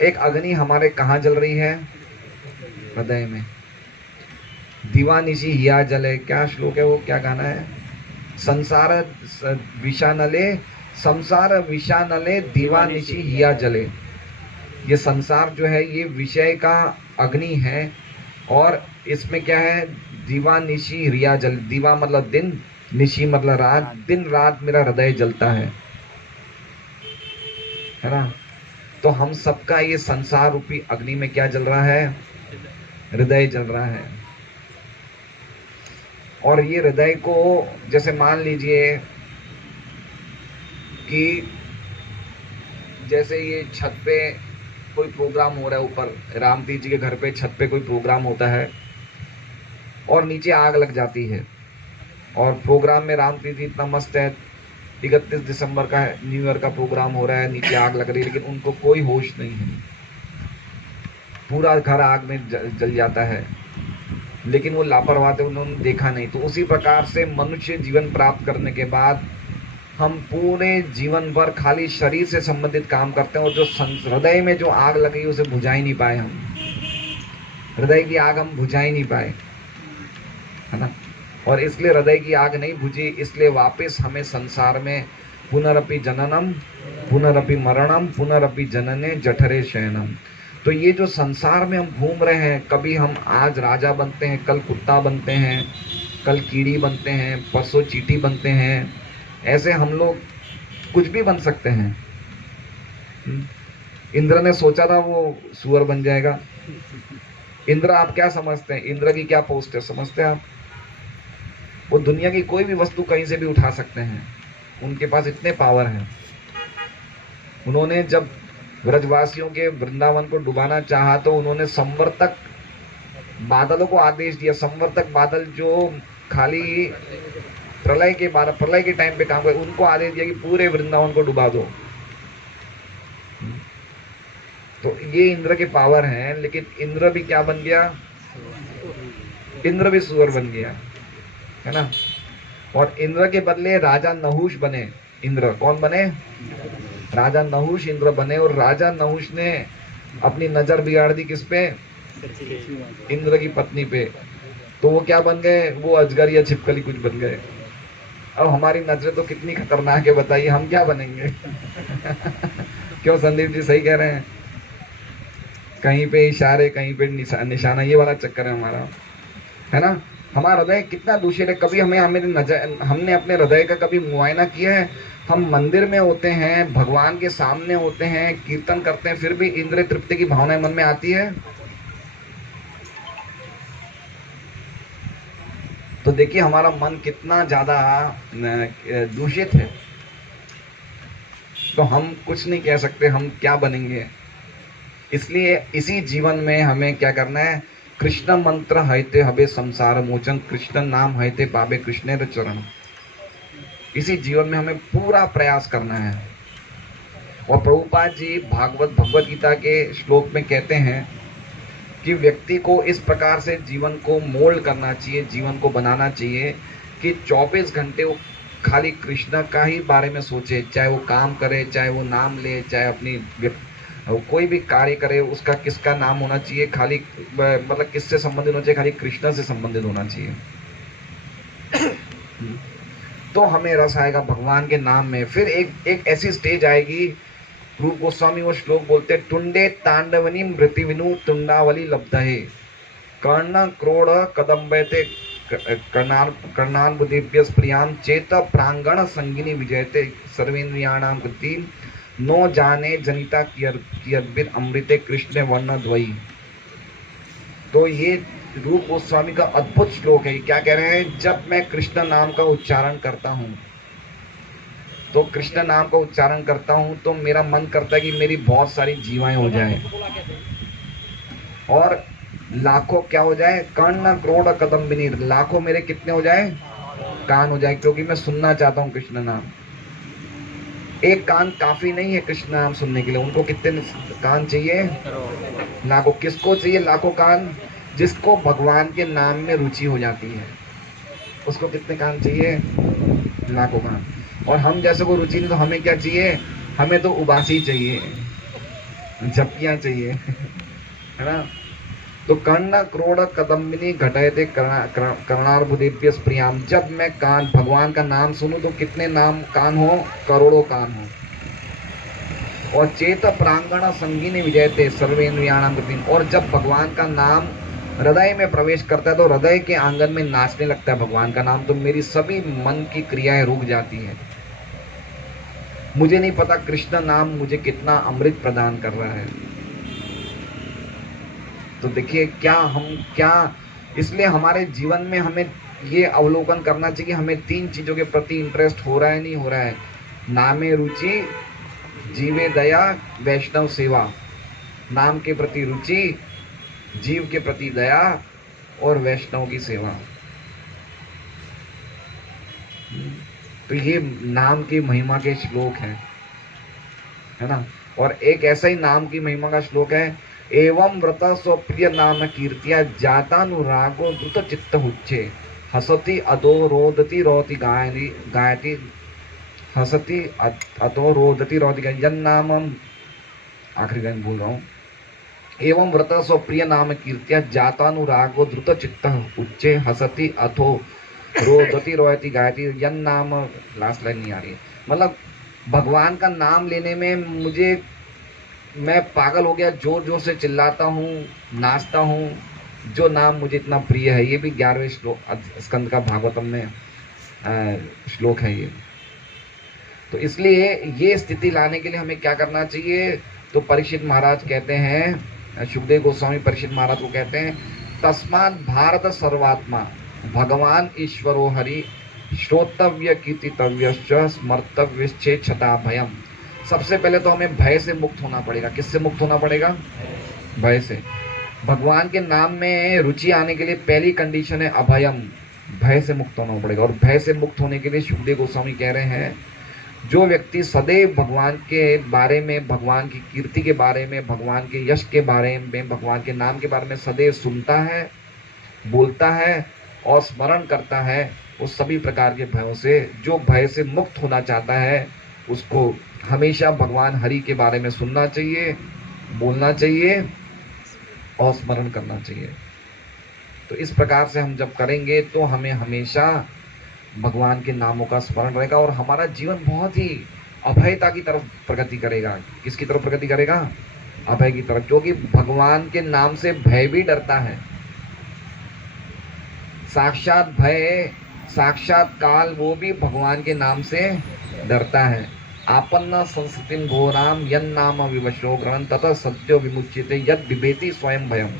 एक अग्नि हमारे कहाँ जल रही है? हृदय में। दीवानिशी हिया जले, क्या श्लोक है वो, क्या गाना है? संसार विषानले, संसार विषानले दीवानिशी हिया जले। ये संसार जो है ये विषय का अग्नि है, और इसमें क्या है? दीवानिशी रिया जल। दीवा मतलब दिन, निशी मतलब रात। दिन रात मेरा हृदय जलता है ना? तो हम सबका ये संसार रूपी अग्नि में क्या जल रहा है? हृदय जल रहा है। और ये हृदय को, जैसे मान लीजिए कि जैसे ये छत पे कोई प्रोग्राम हो रहा है, ऊपर रामतीर्थ जी के घर पे छत पे कोई प्रोग्राम होता है और नीचे आग लग जाती है, और प्रोग्राम में रामतीर्थ जी इतना मस्त है, 31 दिसंबर का न्यू ईयर का प्रोग्राम हो रहा है, नीचे आग लग रही है, लेकिन उनको कोई होश नहीं है, पूरा घर आग में जल जाता है, लेकिन वो लापरवाह थे, उन्होंने देखा नहीं। तो उसी प्रकार से मनुष्य जीवन प्राप्त करने के बाद हम पूरे जीवन भर खाली शरीर से संबंधित काम करते हैं, और जो हृदय में जो आग लगी उसे बुझा ही नहीं पाए हम। हृदय की आग हम बुझा ही नहीं पाए, है ना? और इसलिए हृदय की आग नहीं बुझी, इसलिए वापस हमें संसार में पुनरपि जननम पुनरपि मरणम पुनरपि जनने जठरे शयनम। तो ये जो संसार में हम घूम रहे हैं, कभी हम आज राजा बनते हैं, कल कुत्ता बनते हैं, कल कीड़ी बनते हैं, परसों चींटी बनते हैं, ऐसे हम लोग कुछ भी बन सकते हैं। इंद्र ने सोचा था वो सुअर बन जाएगा। इंद्र आप क्या समझते हैं, इंद्र की क्या पोस्ट है समझते हैं आप? वो दुनिया की कोई भी वस्तु कहीं से भी उठा सकते हैं, उनके पास इतने पावर हैं। उन्होंने जब ब्रजवासियों के वृंदावन को डुबाना चाहा तो उन्होंने संवर्तक बादलों को आदेश दिया। संवर्तक बादल जो खाली प्रलय के टाइम पे काम करे, उनको आदेश दिया कि पूरे वृंदावन को डुबा दो। तो ये इंद्र के पावर हैं। लेकिन इंद्र भी क्या बन गया, इंद्र भी सुअर बन गया, है ना। और इंद्र के बदले राजा नहुष बने। इंद्र कौन बने, राजा नहुष इंद्र बने। और राजा नहुष ने अपनी नजर बिगाड़ दी किस पे, इंद्र की पत्नी पे। तो वो क्या बन गए, वो अजगर या छिपकली कुछ बन गए। अब हमारी नजरें तो कितनी खतरनाक है, बताइए हम क्या बनेंगे। क्यों संदीप जी सही कह रहे हैं, कहीं पे इशारे कहीं पे निशाना, ये वाला चक्कर है हमारा, है ना। हमारा हृदय कितना दूषित है। कभी हमने अपने हृदय का कभी मुआयना किया है? हम मंदिर में होते हैं, भगवान के सामने होते हैं, कीर्तन करते हैं, फिर भी इंद्रिय तृप्ति की भावनाएं मन में आती है। तो देखिए हमारा मन कितना ज्यादा दूषित है। तो हम कुछ नहीं कह सकते हम क्या बनेंगे। इसलिए इसी जीवन में हमें क्या करना है, कृष्ण मंत्र हयते हबे संसार मोचन, कृष्ण नाम हयते पाबे कृष्णेर चरण। इसी जीवन में हमें पूरा प्रयास करना है। और प्रभुपाद जी भगवत गीता के श्लोक में कहते हैं कि व्यक्ति को इस प्रकार से जीवन को मोल्ड करना चाहिए, जीवन को बनाना चाहिए कि 24 घंटे वो खाली कृष्ण का ही बारे में सोचे। चाहे वो काम करे, चाहे वो नाम ले, चाहे अपनी कोई भी कार्य करे, उसका किसका नाम होना चाहिए, खाली मतलब किससे संबंधित होना चाहिए, खाली कृष्ण से संबंधित होना चाहिए। तो हमें रस आएगा भगवान के नाम में। फिर एक ऐसी स्टेज आएगी, रूप गोस्वामी वो श्लोक बोलते, टुंडे तांडवनी मृतिविनु तुंडावली लब्धहे, कर्ण क्रोड़ कदम्बते कर्णान बुद्धिभ्य प्रियाम चेत प्रांगण संगिनी विजयते सर्वेन्द्रियाणाम गति नो जाने जनिता कियद्भिद अमृते कृष्ण वर्ण द्वयी। तो ये रूप गोस्वामी का अद्भुत श्लोक है। क्या कह रहे हैं, जब मैं कृष्ण नाम का उच्चारण करता हूँ, तो कृष्ण नाम का उच्चारण करता हूँ तो मेरा मन करता है कि मेरी बहुत सारी जीवाएं हो जाए और लाखों क्या हो जाए, कर्ण क्रोड़ कदम्बिनी, लाखों मेरे कितने हो जाए, कान हो जाए, क्योंकि मैं सुनना चाहता हूँ कृष्ण नाम। एक कान काफी नहीं है कृष्ण नाम सुनने के लिए, उनको कितने कान चाहिए, लाखों। किसको चाहिए लाखों कान, जिसको भगवान के नाम में रुचि हो जाती है, उसको कितने कान चाहिए, लाखों कान। और हम जैसे को रुचि नहीं, तो हमें क्या चाहिए, हमें तो उबासी चाहिए, झपकियां चाहिए, है ना। तो कर्ण क्रोड़ कदम्बिनी घटयते कर्णार्बुदेभ्य प्रियाम, जब मैं कान भगवान का नाम सुनूं तो कितने नाम कान हो, करोड़ों कान हो। और चेत प्रांगण संगीनी विजयते सर्वेन्द्रियाणाम गति, और जब भगवान का नाम हृदय में प्रवेश करता है तो हृदय के आंगन में नाचने लगता है भगवान का नाम, तो मेरी सभी मन की क्रियाएं रुक जाती है। मुझे नहीं पता कृष्ण नाम मुझे कितना अमृत प्रदान कर रहा है। तो देखिए क्या इसलिए हमारे जीवन में हमें ये अवलोकन करना चाहिए कि हमें 3 चीजों के प्रति इंटरेस्ट हो रहा है, नहीं हो रहा है। नामे रुचि, जीवे दया, वैष्णव सेवा। नाम के प्रति रुचि, जीव के प्रति दया और वैष्णव की सेवा। तो ये नाम की महिमा के श्लोक है ना। और एक ऐसा ही नाम की महिमा का श्लोक है, एवं व्रत स्वप्रिय नाम कीर्तिया जातानुरागो द्रुत चित्त हुच्चे हसति अधो रोदति रोति गायति हसति अधो रोदति रोति गायति जन नाम, आखिरी लाइन भूल रहा हूँ। एवं व्रत स्वप्रिय नाम कीर्तिया जातानुरागो द्रुत चित्त उच्चे हसति अथो रोदति रोयति गायति जन नाम, लास्ट लाइन नहीं आ रही है। मतलब भगवान का नाम लेने में मैं पागल हो गया, जोर जोर से चिल्लाता हूँ, नाचता हूँ, जो नाम मुझे इतना प्रिय है। ये भी 11वें श्लोक स्कंद का भागवतम में श्लोक है ये। तो इसलिए ये स्थिति लाने के लिए हमें क्या करना चाहिए? तो परीक्षित महाराज कहते हैं, सुखदेव गोस्वामी परीक्षित महाराज को कहते हैं, तस्मात् भारत सर्वात्मा भगवान ईश्वरो हरि श्रोतव्य कीर्तितव्यश्च स्मर्तव्यश्चेत् छता भयम। सबसे पहले तो हमें भय से मुक्त होना पड़ेगा। किससे मुक्त होना पड़ेगा? भय से। भगवान के नाम में रुचि आने के लिए पहली कंडीशन है अभयम, भय से मुक्त होना पड़ेगा। और भय से मुक्त होने के लिए सुखदेव गोस्वामी कह रहे हैं, जो व्यक्ति सदैव भगवान के बारे में, भगवान की कीर्ति के बारे में, भगवान के यश के बारे में, भगवान के नाम के बारे में सदैव सुनता है, बोलता है और स्मरण करता है, उस सभी प्रकार के भयों से, जो भय से मुक्त होना चाहता है, उसको हमेशा भगवान हरि के बारे में सुनना चाहिए, बोलना चाहिए और स्मरण करना चाहिए। तो इस प्रकार से हम जब करेंगे तो हमें हमेशा भगवान के नामों का स्मरण रहेगा और हमारा जीवन बहुत ही अभयता की तरफ प्रगति करेगा। किसकी तरफ प्रगति करेगा? अभय की तरफ। क्योंकि भगवान के नाम से भय भी डरता है। साक्षात भय, साक्षात काल, वो भी भगवान के नाम से डरता है। आपन्न संस्कृतिं घोराम यन नाम विवशो ग्रहण ततः सद्यो विमुच्यते यद विभेति स्वयं भयम।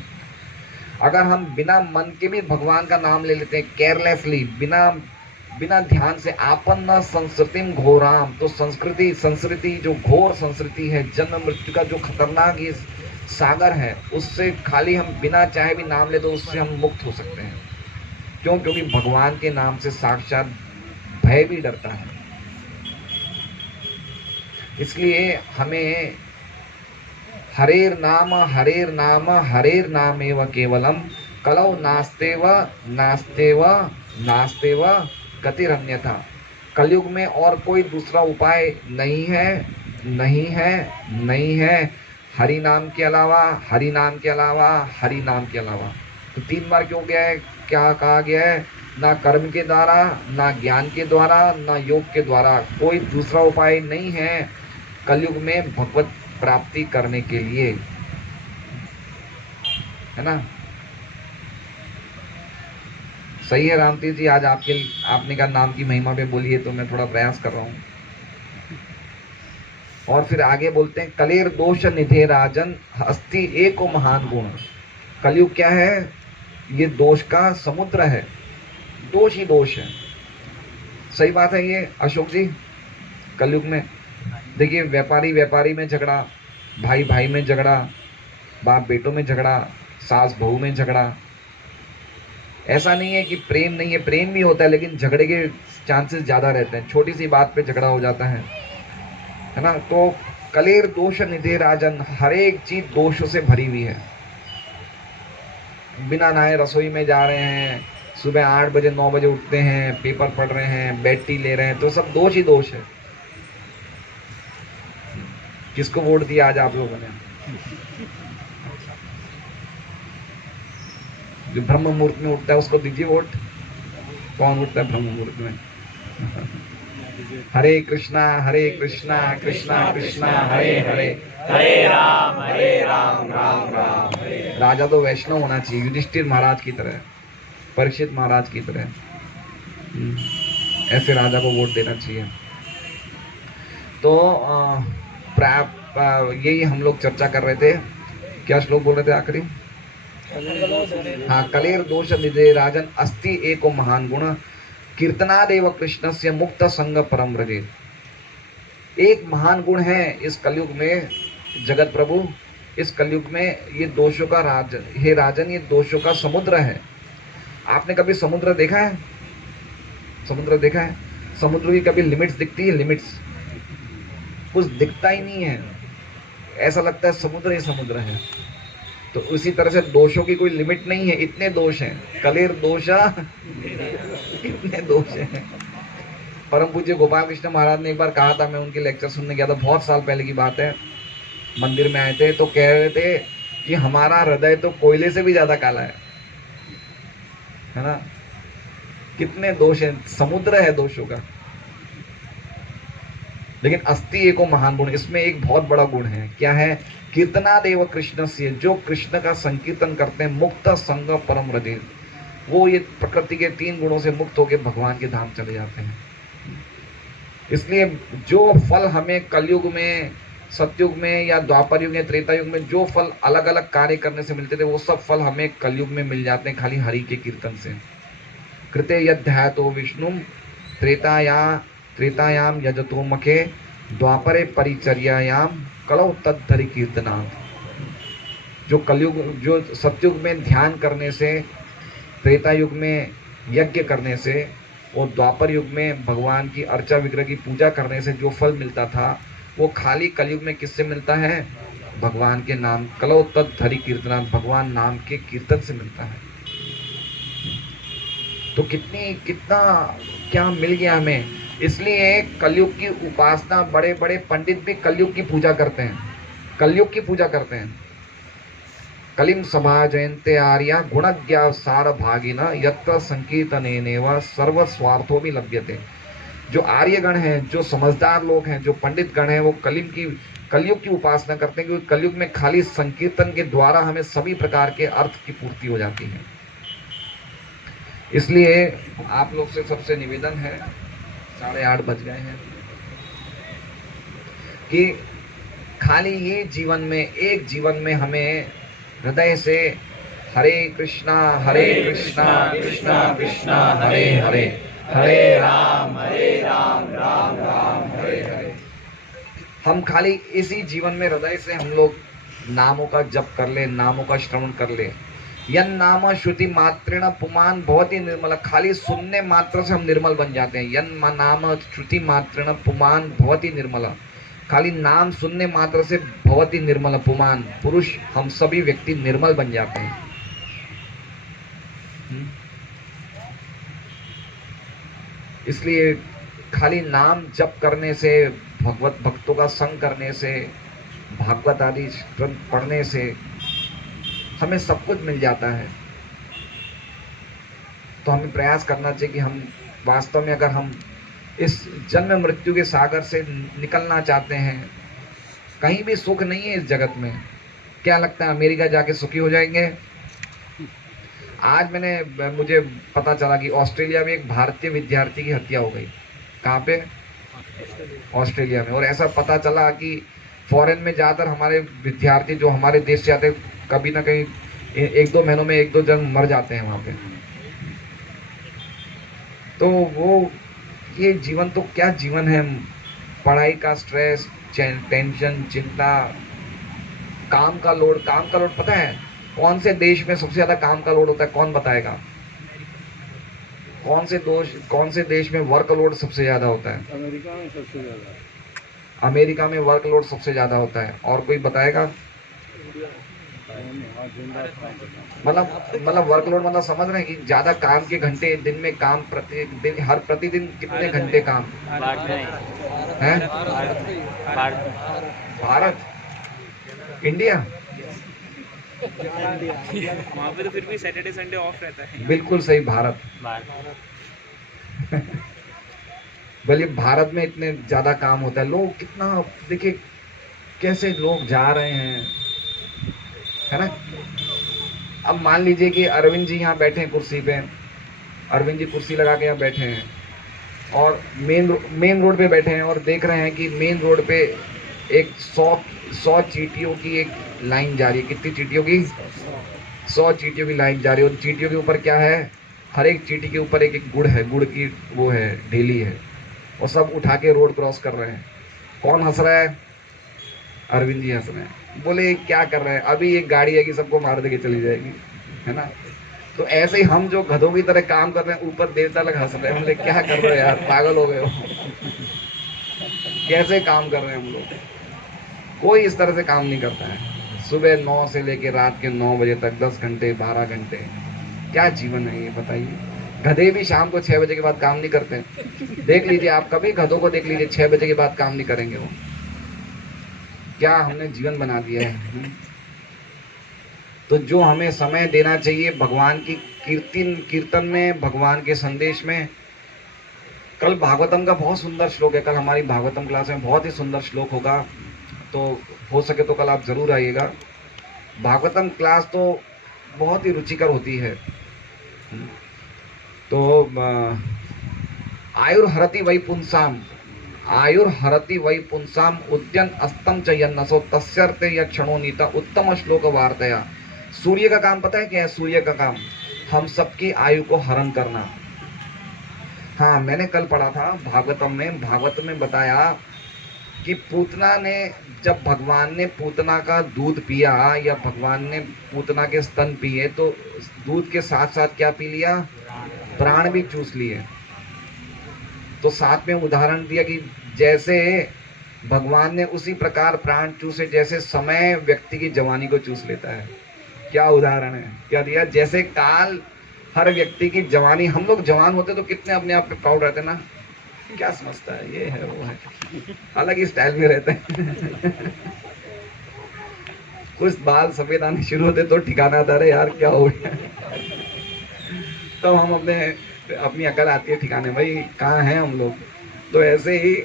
अगर हम बिना मन के भी भगवान का नाम ले लेते हैं, केयरलेसली, बिना ध्यान से, आपन्न संस्कृतिं घोराम, तो संस्कृति जो घोर संस्कृति है, जन्म मृत्यु का जो खतरनाक ये सागर है, उससे खाली हम बिना चाहे भी नाम ले तो उससे हम मुक्त हो सकते हैं। क्यों? क्योंकि भगवान के नाम से साक्षात भय भी डरता है। इसलिए हमें हरेर नाम एव केवलम कलौ नास्तेव गतिरन्यथा। कलयुग में और कोई दूसरा उपाय नहीं है हरि नाम के अलावा। तो 3 बार क्यों गया है? क्या कहा गया है? ना कर्म के द्वारा, ना ज्ञान के द्वारा, ना योग के द्वारा, कोई दूसरा उपाय नहीं है कलयुग में भगवत प्राप्ति करने के लिए, है ना? सही है रामतीर्थ जी, आज आपने कहा नाम की महिमा पे बोलिए, तो मैं थोड़ा प्रयास कर रहा हूँ। और फिर आगे बोलते हैं, कलेर दोष निधे राजन अस्ति एको महान गुण। कलयुग क्या है? ये दोष का समुद्र है, दोष ही दोष है। सही बात है ये अशोक जी। कलयुग में देखिए, व्यापारी में झगड़ा, भाई में झगड़ा, बाप बेटों में झगड़ा, सास बहू में झगड़ा। ऐसा नहीं है कि प्रेम नहीं है, प्रेम भी होता है, लेकिन झगड़े के चांसेस ज्यादा रहते हैं। छोटी सी बात पे झगड़ा हो जाता है ना? तो कलेर दोष निधे राजन, हर एक चीज दोषों से भरी हुई है। बिना नहाए रसोई में जा रहे हैं, सुबह 8 बजे 9 बजे उठते हैं, पेपर पढ़ रहे हैं, बेड टी ले रहे हैं, तो सब दोष ही दोष है। किसको वोट दिया आज आप लोगों ने? जो ब्रह्म मुहूर्त में उठता है उसको दीजिए वोट। कौन उठता है ब्रह्म मुहूर्त में? हरे कृष्णा कृष्णा कृष्णा हरे हरे, हरे राम राम राम हरे। राजा तो वैष्णव होना चाहिए, युधिष्ठिर महाराज की तरह, परीक्षित महाराज की तरह। ऐसे राजा को वोट देना चाहिए। तो यही हम लोग चर्चा कर रहे थे। क्या श्लोक बोल रहे थे आखिरी? हाँ, कलेर दोष निधे राजन अस्ति एको महान गुण कीर्तनादेव कृष्णस्य मुक्त संग परम रजे। एक महान गुण है इस कलयुग में, जगत प्रभु, इस कलयुग में ये दोषों का हे राजन, ये दोषों का समुद्र है। आपने कभी समुद्र देखा है? समुद्र देखा है? समुद्र की कभी लिमिट्स दिखती है? लिमिट्स कुछ दिखता ही नहीं है, ऐसा लगता है समुद्र ही समुद्र है। तो उसी तरह से दोषों की कोई लिमिट नहीं है, इतने दोष हैं। कलेर दोषा, इतने दोष हैं। परम पूज्य गोपाल कृष्ण महाराज ने एक बार कहा था, मैं उनके लेक्चर सुनने गया था, बहुत साल पहले की बात है। मंदिर में आए थे तो कह रहे थे कि हमारा हृदय तो कोयले से भी ज्यादा काला है ना? कितने दोष हैं, समुद्र है दोषों का। लेकिन अस्ति एको महान गुण, इसमें एक बहुत बड़ा गुण है। क्या है? कीर्तनादेव कृष्ण से, जो कृष्ण का संकीर्तन करते हैं, मुक्त संग परम रजे, वो ये प्रकृति के 3 गुणों से मुक्त होकर भगवान के धाम चले जाते हैं। इसलिए जो फल हमें कलयुग में, सतयुग में या द्वापर युग या त्रेता युग में जो फल अलग अलग कार्य करने से मिलते थे, वो सब फल हमें कलयुग में मिल जाते हैं खाली हरि के कीर्तन से। कृते यध्यातो विष्णु त्रेतायाम यजतो मखे द्वापरे परिचर्यायाम कलौ तद्धरि कीर्तनात्। जो कलयुग, जो सतयुग में ध्यान करने से, त्रेता युग में यज्ञ करने से और द्वापर युग में भगवान की अर्चा विग्रह की पूजा करने से जो फल मिलता था, वो खाली कलयुग में किससे मिलता है? भगवान के नाम, कलौ तद्धरि कीर्तनात्, भगवान नाम के कीर्तन से मिलता है। तो कितना क्या मिल गया हमें। इसलिए कलयुग की उपासना, बड़े बड़े पंडित भी कलयुग की पूजा करते हैं, कलयुग की पूजा करते हैं। कलिम सभा जयंते आर्या गुणज्ञा सार भागिना यत्र संकीर्तनेनेव सर्व स्वार्थो भी लभ्यते। जो आर्यगण हैं, जो समझदार लोग हैं, जो पंडित गण हैं, वो कलयुग की उपासना करते हैं, क्योंकि कलयुग में खाली संकीर्तन के द्वारा हमें सभी प्रकार के अर्थ की पूर्ति हो जाती है। इसलिए आप लोग से सबसे निवेदन है, 8:30 बज गए हैं, कि खाली ये जीवन में, एक जीवन में हमें हृदय से हरे कृष्णा कृष्णा कृष्णा हरे हरे, हरे राम राम राम हरे हरे। हम खाली इसी जीवन में हृदय से हम लोग नामों का जप कर ले, नामों का श्रवण कर ले। यन नाम श्रुति मात्रेण पुमान भवति निर्मल। खाली सुनने मात्र से हम निर्मल बन जाते हैं। यन नाम श्रुति मात्रेण पुमान भवति निर्मल। खाली नाम सुनने मात्र से भवति निर्मल पुमान, पुरुष हम सभी व्यक्ति निर्मल बन जाते हैं। इसलिए खाली नाम जप करने से, भगवत भक्तों का संग करने से, भागवत आदि ग्रंथ पढ़ने से हमें सब कुछ मिल जाता है। तो हमें प्रयास करना चाहिए कि हम वास्तव में, अगर हम इस जन्म मृत्यु के सागर से निकलना चाहते हैं, कहीं भी सुख नहीं है इस जगत में। क्या लगता है अमेरिका जाके सुखी हो जाएंगे? आज मुझे पता चला कि ऑस्ट्रेलिया में एक भारतीय विद्यार्थी की हत्या हो गई। कहाँ पे? ऑस्ट्रेलिया में। और ऐसा पता चला कि फॉरेन में ज़्यादातर हमारे विद्यार्थी जो हमारे देश से आते, कभी ना कहीं 1-2 महीनों में 1-2 जन मर जाते हैं वहाँ पे। तो वो, ये जीवन तो क्या जीवन है? पढ़ाई का स्ट्रेस, टेंशन, चिंता, काम का लोड पता है कौन से देश में सबसे ज्यादा काम का लोड होता है? कौन बताएगा? कौन से देश में वर्क लोड सबसे ज्यादा होता है? अमेरिका में सबसे ज्यादा। अमेरिका में वर्क लोड सबसे ज्यादा होता है। और कोई बताएगा? मतलब वर्कलोड मतलब समझ रहे हैं कि ज्यादा काम के घंटे दिन में, काम प्रतिदिन कितने घंटे काम है? भारत, इंडिया, वहाँ पे तो फिर भी सैटरडे संडे ऑफ रहता है। बिल्कुल सही, भारत। बोलिए भारत में इतने ज्यादा काम होता है। लोग कितना, देखिए कैसे लोग जा रहे हैं, है ना? अब मान लीजिए कि अरविंद जी यहाँ बैठे हैं कुर्सी पे, अरविंद जी कुर्सी लगा के यहाँ बैठे हैं और मेन रोड पे बैठे हैं और देख रहे हैं कि मेन रोड पे एक 100 चींटियों की एक लाइन जा रही है। कितनी चींटियों की? 100 चींटियों की लाइन जा रही है। और चींटियों के ऊपर क्या है? हर एक चींटी के ऊपर एक गुड़ है, गुड़ की वो है, ढेली है, और सब उठा के रोड क्रॉस कर रहे हैं। कौन हंस रहा है? अरविंद जी हंस रहे हैं। बोले क्या कर रहे हैं? अभी एक गाड़ी है कि सबको मार दे के चली जाएगी, है ना? तो ऐसे ही हम जो गधों की तरह काम कर रहे हैं, ऊपर देवता लोग हंस रहे हैं। बोले क्या कर रहे हैं यार, पागल हो गए हो? कैसे काम कर रहे हैं हम लोग? कोई इस तरह से काम नहीं करता है। सुबह 9 से लेके रात के 9 बजे तक 10 घंटे 12 घंटे, क्या जीवन है ये बताइए? गधे भी शाम को 6 बजे के बाद काम नहीं करते। देख लीजिए आप, कभी गधों को देख लीजिए, 6 बजे के बाद काम नहीं करेंगे वो। क्या हमने जीवन बना दिया है? तो जो हमें समय देना चाहिए भगवान की कीर्तन में, भगवान के संदेश में। कल भागवतम का बहुत सुंदर श्लोक है, कल हमारी भागवतम क्लास में बहुत ही सुंदर श्लोक होगा, तो हो सके तो कल आप जरूर आइएगा। भागवतम क्लास तो बहुत ही रुचिकर होती है। तो आयुर्हरति वै पुंसाम, आयुर्हरति वै पुंसाम उद्यन अस्तम च यन्नसो तस्यर्ते यक्षणो नीता उत्तम श्लोक वार्तया। सूर्य का काम पता है क्या है? सूर्य का काम हम सबकी आयु को हरण करना। हाँ, मैंने कल पढ़ा था भागवत में बताया कि पूतना ने, जब भगवान ने पूतना का दूध पिया या भगवान ने पूतना के स्तन पिए तो दूध के साथ साथ क्या पी लिया? प्राण भी चूस लिए। तो साथ में उदाहरण दिया कि जैसे भगवान ने उसी प्रकार प्राण चूसे जैसे समय व्यक्ति की जवानी को चूस लेता है। क्या उदाहरण है, क्या दिया? जैसे काल हर व्यक्ति की जवानी, हम लोग जवान होते तो कितने अपने आप पे प्राउड रहते ना, क्या समझता है, ये है वो है, अलग ही स्टाइल में रहते हैं। कुछ बाल सफेद आने शुरू होते तो ठिकाना आता रहे यार क्या हो गया। तो हम अपनी अकल आती है ठिकाने, भाई कहाँ हैं हम लोग। तो ऐसे ही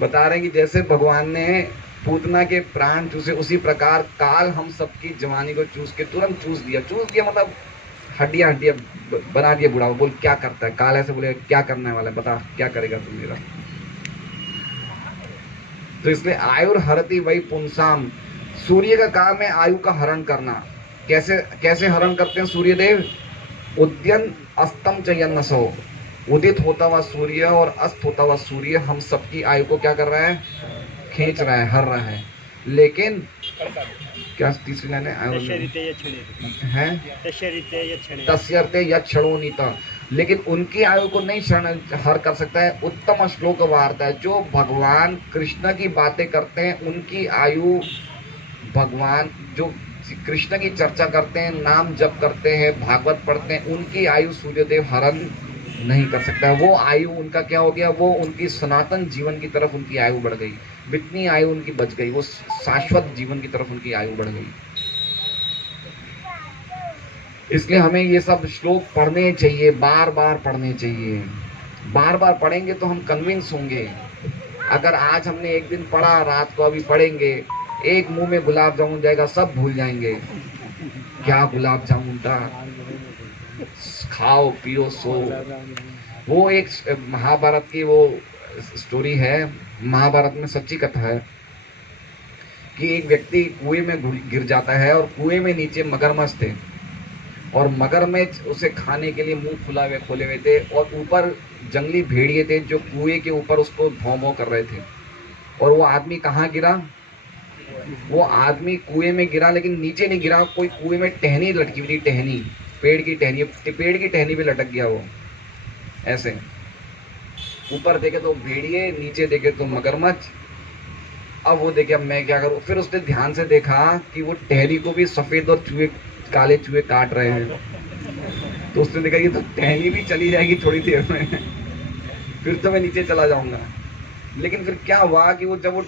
बता रहे हैं कि जैसे भगवान ने पूतना के प्राण चूसे उसी प्रकार काल हम सबकी जवानी को चूस दिया मतलब हड्डियां बना दिया बुढ़ाओ। बोल क्या करता है काल? ऐसे बोले क्या करने वाला है, बता क्या करेगा तुम मेरा। तो इसलिए आयुर्हरति वै पुंसाम, सूर्य का काम है आयु का हरण करना। कैसे हरण करते हैं सूर्य देव? उद्यन अस्तम च यन्नसो, उदित होता हुआ सूर्य और अस्त होता हुआ सूर्य हम सबकी आयु को क्या कर रहा है? खींच रहा है, हर रहा है। लेकिन क्या तीसरी लाइन है? तस्यर्ते यक्षणोनीता, लेकिन उनकी आयु को नहीं हर कर सकता है। उत्तम श्लोक वार्ता है, जो भगवान कृष्ण की बातें करते हैं उनकी आयु, भगवान जो कृष्ण की चर्चा करते हैं, नाम जप करते हैं, भागवत पढ़ते हैं, उनकी आयु सूर्यदेव हरण नहीं कर सकता। वो आयु उनका क्या हो गया? वो उनकी सनातन जीवन की तरफ उनकी आयु बढ़ गई, जितनी आयु उनकी बच गई वो शाश्वत जीवन की तरफ उनकी आयु बढ़ गई। इसलिए हमें ये सब श्लोक पढ़ने चाहिए, बार बार पढ़ने चाहिए। बार बार पढ़ेंगे तो हम कन्विंस होंगे। अगर आज हमने एक दिन पढ़ा, रात को अभी पढ़ेंगे, एक मुंह में गुलाब जामुन जाएगा, सब भूल जाएंगे। क्या गुलाब जामुन था, खाओ पियो सो। वो एक महाभारत की वो स्टोरी है, महाभारत में सच्ची कथा है कि एक व्यक्ति कुएं में गिर जाता है और कुएं में नीचे मगरमच्छ थे और मगरमच्छ उसे खाने के लिए मुंह खोले हुए थे और ऊपर जंगली भेड़िए थे जो कुएं के ऊपर उसको भौं-भौं कर रहे थे। और वो आदमी कहाँ गिरा? वो आदमी कुएं में गिरा, लेकिन नीचे नहीं गिरा, कोई कुएं में टहनी लटकी हुई थी, टहनी, पेड़ की टहनी पे लटक गया वो। ऐसे ऊपर देखे तो भेड़िए, नीचे देखे तो मगरमच्छ। अब वो देखे अब मैं क्या करूं। फिर उसने ध्यान से देखा कि वो टहनी को भी सफेद और काले चूहे काट रहे हैं। तो उसने देखा ये तो टहनी भी चली जाएगी थोड़ी देर में, फिर तो मैं नीचे चला जाऊंगा। लेकिन फिर क्या हुआ कि वो जब वो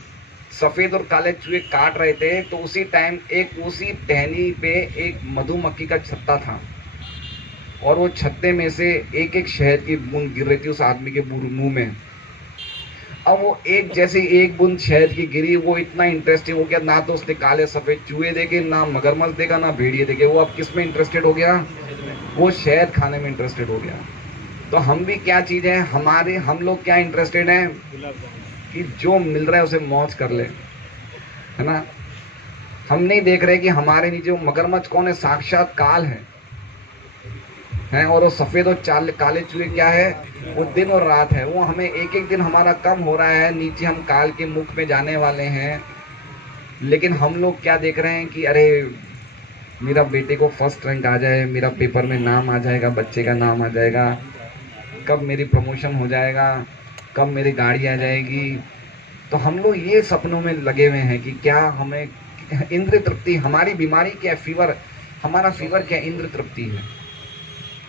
सफेद और काले चूहे काट रहे थे तो उसी टाइम उसी टहनी पे एक मधुमक्खी का छत्ता था और वो छत्ते में से एक एक शहद की बूंद गिर रही थी उस आदमी के मुंह में। अब वो जैसे एक बूंद शहद की गिरी, वो इतना इंटरेस्टिंग हो गया, ना तो उसने काले सफेद चूहे देखे, ना मगरमच्छ देखा, ना भेड़िए देखे। वो अब किस में इंटरेस्टेड हो गया? वो शहद खाने में इंटरेस्टेड हो गया। तो हम भी क्या चीज है, हम लोग क्या इंटरेस्टेड हैं कि जो मिल रहा है उसे मौज कर ले, है ना। हम नहीं देख रहे कि हमारे नीचे वो मगरमच्छ कौन है? साक्षात काल है। और वो सफेद और काले चूहे क्या है? वो दिन और रात है। वो हमें एक एक दिन हमारा कम हो रहा है, नीचे हम काल के मुख में जाने वाले हैं। लेकिन हम लोग क्या देख रहे हैं कि अरे मेरा बेटे को फर्स्ट रैंक आ जाए, मेरा पेपर में नाम आ जाएगा, बच्चे का नाम आ जाएगा, कब मेरी प्रमोशन हो जाएगा, कब मेरी गाड़ी आ जाएगी। तो हम लोग ये सपनों में लगे हुए हैं कि क्या हमें इंद्र तृप्ति, हमारी बीमारी क्या है? हमारा फीवर क्या? इंद्र तृप्ति है,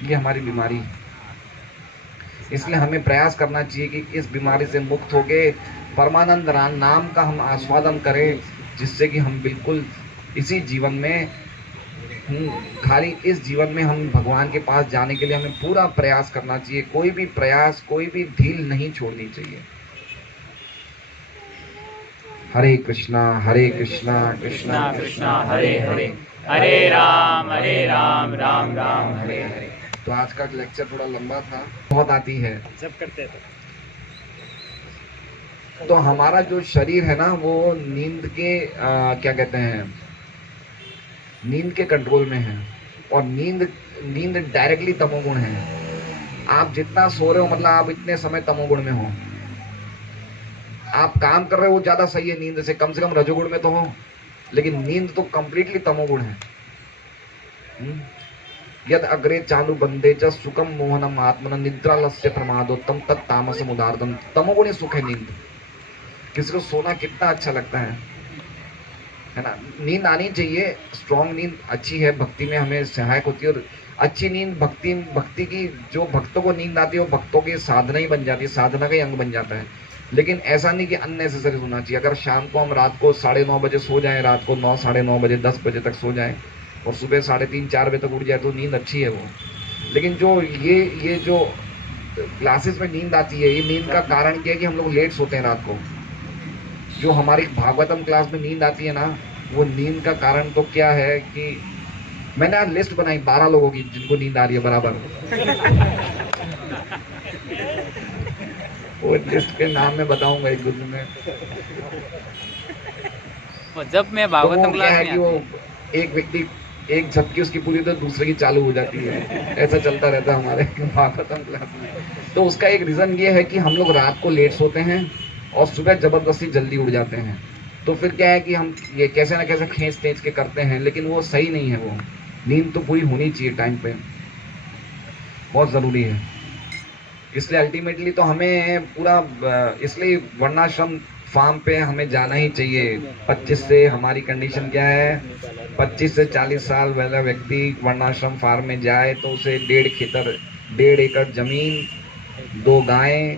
ये हमारी बीमारी है। इसलिए हमें प्रयास करना चाहिए कि इस बीमारी से मुक्त होके परमानंद नाम का हम आस्वादन करें, जिससे कि हम बिल्कुल इसी जीवन में, खाली इस जीवन में हम भगवान के पास जाने के लिए हमें पूरा प्रयास करना चाहिए। कोई भी प्रयास, कोई भी ढील नहीं छोड़नी चाहिए। हरे कृष्णा कृष्णा कृष्णा हरे हरे, हरे राम राम राम हरे हरे। तो आज का लेक्चर थोड़ा लंबा था, बहुत आती है जब करते हैं तो हमारा जो शरीर है ना वो नींद के क्या कहते हैं, नींद के कंट्रोल में है। और नींद नींद डायरेक्टली तमोगुण है। आप जितना सो रहे हो मतलब आप इतने समय तमोगुण में हो। आप काम कर रहे हो ज्यादा सही है, नींद से कम रजोगुण में तो हो, लेकिन नींद तो कंप्लीटली तमोगुण है। यद अग्रे चालू बंदे च सुखम मोहनम आत्मन निद्रालस्य प्रमादोत्तम तत् तामसम उदारदम। तमोगुणी सुख है नींद। किसी को सोना कितना अच्छा लगता है ना। नींद आनी चाहिए, स्ट्रॉन्ग नींद अच्छी है, भक्ति में हमें सहायक होती है। और अच्छी नींद भक्ति की, जो भक्तों को नींद आती है वो भक्तों की साधना ही बन जाती है, साधना का ही अंग बन जाता है। लेकिन ऐसा नहीं कि अननेसेसरी होना चाहिए। अगर शाम को हम रात को 9:30 बजे सो जाएं, रात को 9, 9:30 बजे, 10 बजे तक सो जाएं और सुबह 3:30, 4 बजे तक उठ जाए तो नींद अच्छी है वो। लेकिन जो ये जो क्लासेस में नींद आती है, ये नींद का कारण क्या है कि हम लोग लेट सोते हैं रात को। जो हमारी भागवतम क्लास में नींद आती है ना, वो नींद का कारण तो क्या है कि मैंने आज लिस्ट बनाई 12 लोगों की जिनको नींद आ रही है बराबर। वो लिस्ट के नाम मैं बताऊंगा एक दो दिन में। जब मैं भागवतम क्लास में कि वो एक व्यक्ति एक झपकी उसकी पूरी तो दूसरे की चालू हो जाती है, ऐसा चलता रहता है हमारे भागवतम क्लास में। तो उसका एक रीजन ये है कि हम लोग रात को लेट सोते हैं और सुबह जबरदस्ती जल्दी उठ जाते हैं। तो फिर क्या है कि हम ये कैसे ना कैसे खींच के करते हैं, लेकिन वो सही नहीं है। वो नींद तो पूरी होनी चाहिए टाइम पे, बहुत ज़रूरी है। इसलिए अल्टीमेटली तो हमें पूरा, इसलिए वर्णाश्रम फार्म पे हमें जाना ही चाहिए। 25 से हमारी कंडीशन क्या है, 25 से 40 साल वाला व्यक्ति वर्णाश्रम फार्म में जाए तो उसे 1.5 एकड़ जमीन, 2 गायें,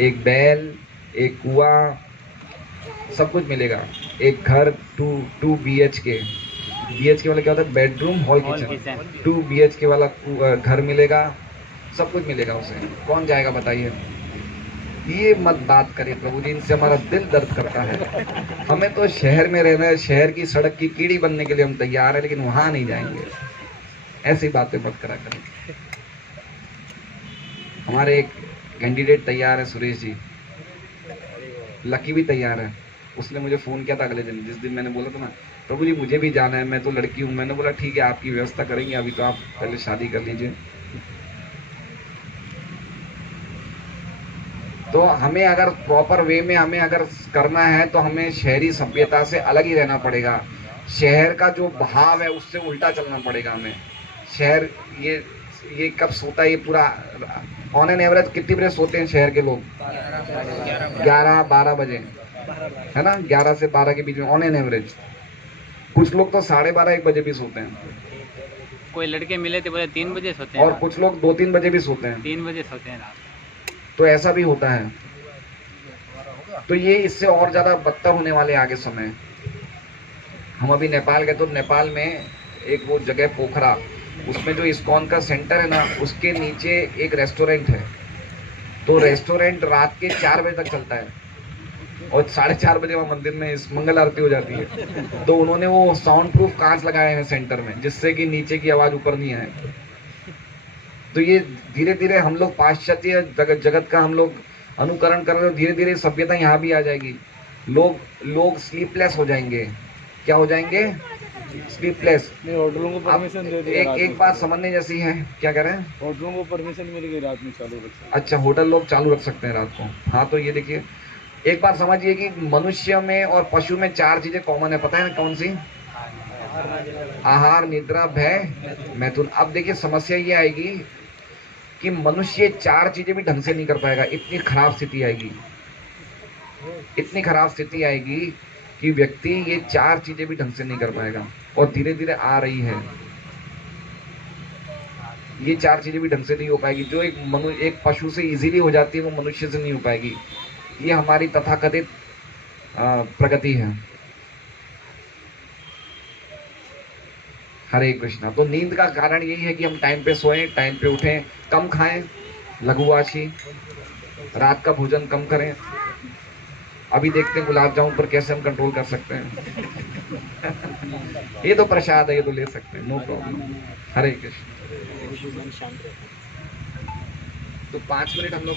1 बैल, 1 कुआं, सब कुछ मिलेगा। एक घर 2 BHK वाला क्या होता है, बेडरूम हॉल किचन। 2 BHK वाला घर मिलेगा, सब कुछ मिलेगा उसे। कौन जाएगा बताइए। ये मत बात करें प्रभु जी, इनसे हमारा दिल दर्द करता है। हमें तो शहर में रहना है, शहर की सड़क की कीड़ी बनने के लिए हम तैयार है, लेकिन वहां नहीं जाएंगे। ऐसी बातें मत करा करें। हमारे एक कैंडिडेट तैयार है, सुरेश जी, लकी भी तैयार है। उसने मुझे फ़ोन किया था अगले दिन, जिस दिन मैंने बोला था ना प्रभु जी मुझे भी जाना है, मैं तो लड़की हूँ। मैंने बोला ठीक है आपकी व्यवस्था करेंगे, अभी तो आप पहले शादी कर लीजिए। तो हमें अगर प्रॉपर वे में हमें अगर करना है तो हमें शहरी सभ्यता से अलग ही रहना पड़ेगा। शहर का जो भाव है उससे उल्टा चलना पड़ेगा हमें। शहर ये कब सोता है, ये पूरा ऑन एन एवरेज कितनी बजे सोते हैं शहर के लोग? 11-12 बजे, है ना, 11 से 12 के बीच में ऑन एन एवरेज। कुछ लोग तो 12:30-1 बजे भी सोते हैं। कोई लड़के मिले थे बोले 3 बजे सोते हैं, और कुछ लोग 2-3 बजे भी सोते हैं। 3 बजे सोते हैं रात। तो ऐसा भी होता है। तो ये इससे और ज्यादा बदतर होने वाले आगे समय। हम अभी नेपाल गए तो नेपाल में एक वो जगह पोखरा, उसमें जो इस्कॉन का सेंटर है ना, उसके नीचे एक रेस्टोरेंट है। तो रेस्टोरेंट रात के 4 बजे तक चलता है और 4:30 बजे वहाँ मंदिर में मंगल आरती हो जाती है। तो उन्होंने वो साउंड प्रूफ कांच लगाए हैं सेंटर में, जिससे कि नीचे की आवाज ऊपर नहीं आए। तो ये धीरे धीरे हम लोग पाश्चात्य जगत का हम लोग अनुकरण कर रहे हो, धीरे धीरे सभ्यता यहाँ भी आ जाएगी। लोग स्लीपलेस हो जाएंगे। क्या हो जाएंगे? स्लीपलेस। होटलों को परमिशन दे दिया। एक बात समझने जैसी है। क्या कह रहे हैं? होटलों को परमिशन मिल गई रात में चालू रख सकते। अच्छा, होटल लोग चालू रख सकते हैं रात को। हाँ, तो ये देखिए एक बात समझिए कि मनुष्य में और पशु में 4 चीजें कॉमन है। पता है ना कौन सी? आहार, निद्रा, भय, मैथुन। अब देखिए समस्या ये आएगी कि मनुष्य 4 चीजें भी ढंग से नहीं कर पाएगा। इतनी खराब स्थिति आएगी, इतनी खराब स्थिति आएगी कि व्यक्ति ये 4 चीजें भी ढंग से नहीं कर पाएगा। और धीरे धीरे आ रही है। ये 4 चीजें भी ढंग से नहीं हो पाएगी। जो एक पशु से इजीली हो जाती है वो मनुष्य से नहीं हो पाएगी। ये हमारी तथाकथित प्रगति है। हरे कृष्णा। तो नींद का कारण यही है कि हम टाइम पे सोएं, टाइम पे उठें, कम खाएं, लघुवाशी, रात का भोजन कम करें। अभी देखते हैं गुलाब जामुन पर कैसे हम कंट्रोल कर सकते हैं। ये तो प्रसाद है, ये तो ले सकते हैं, नो प्रॉब्लम। हरे कृष्ण। तो 5 मिनट हम लोग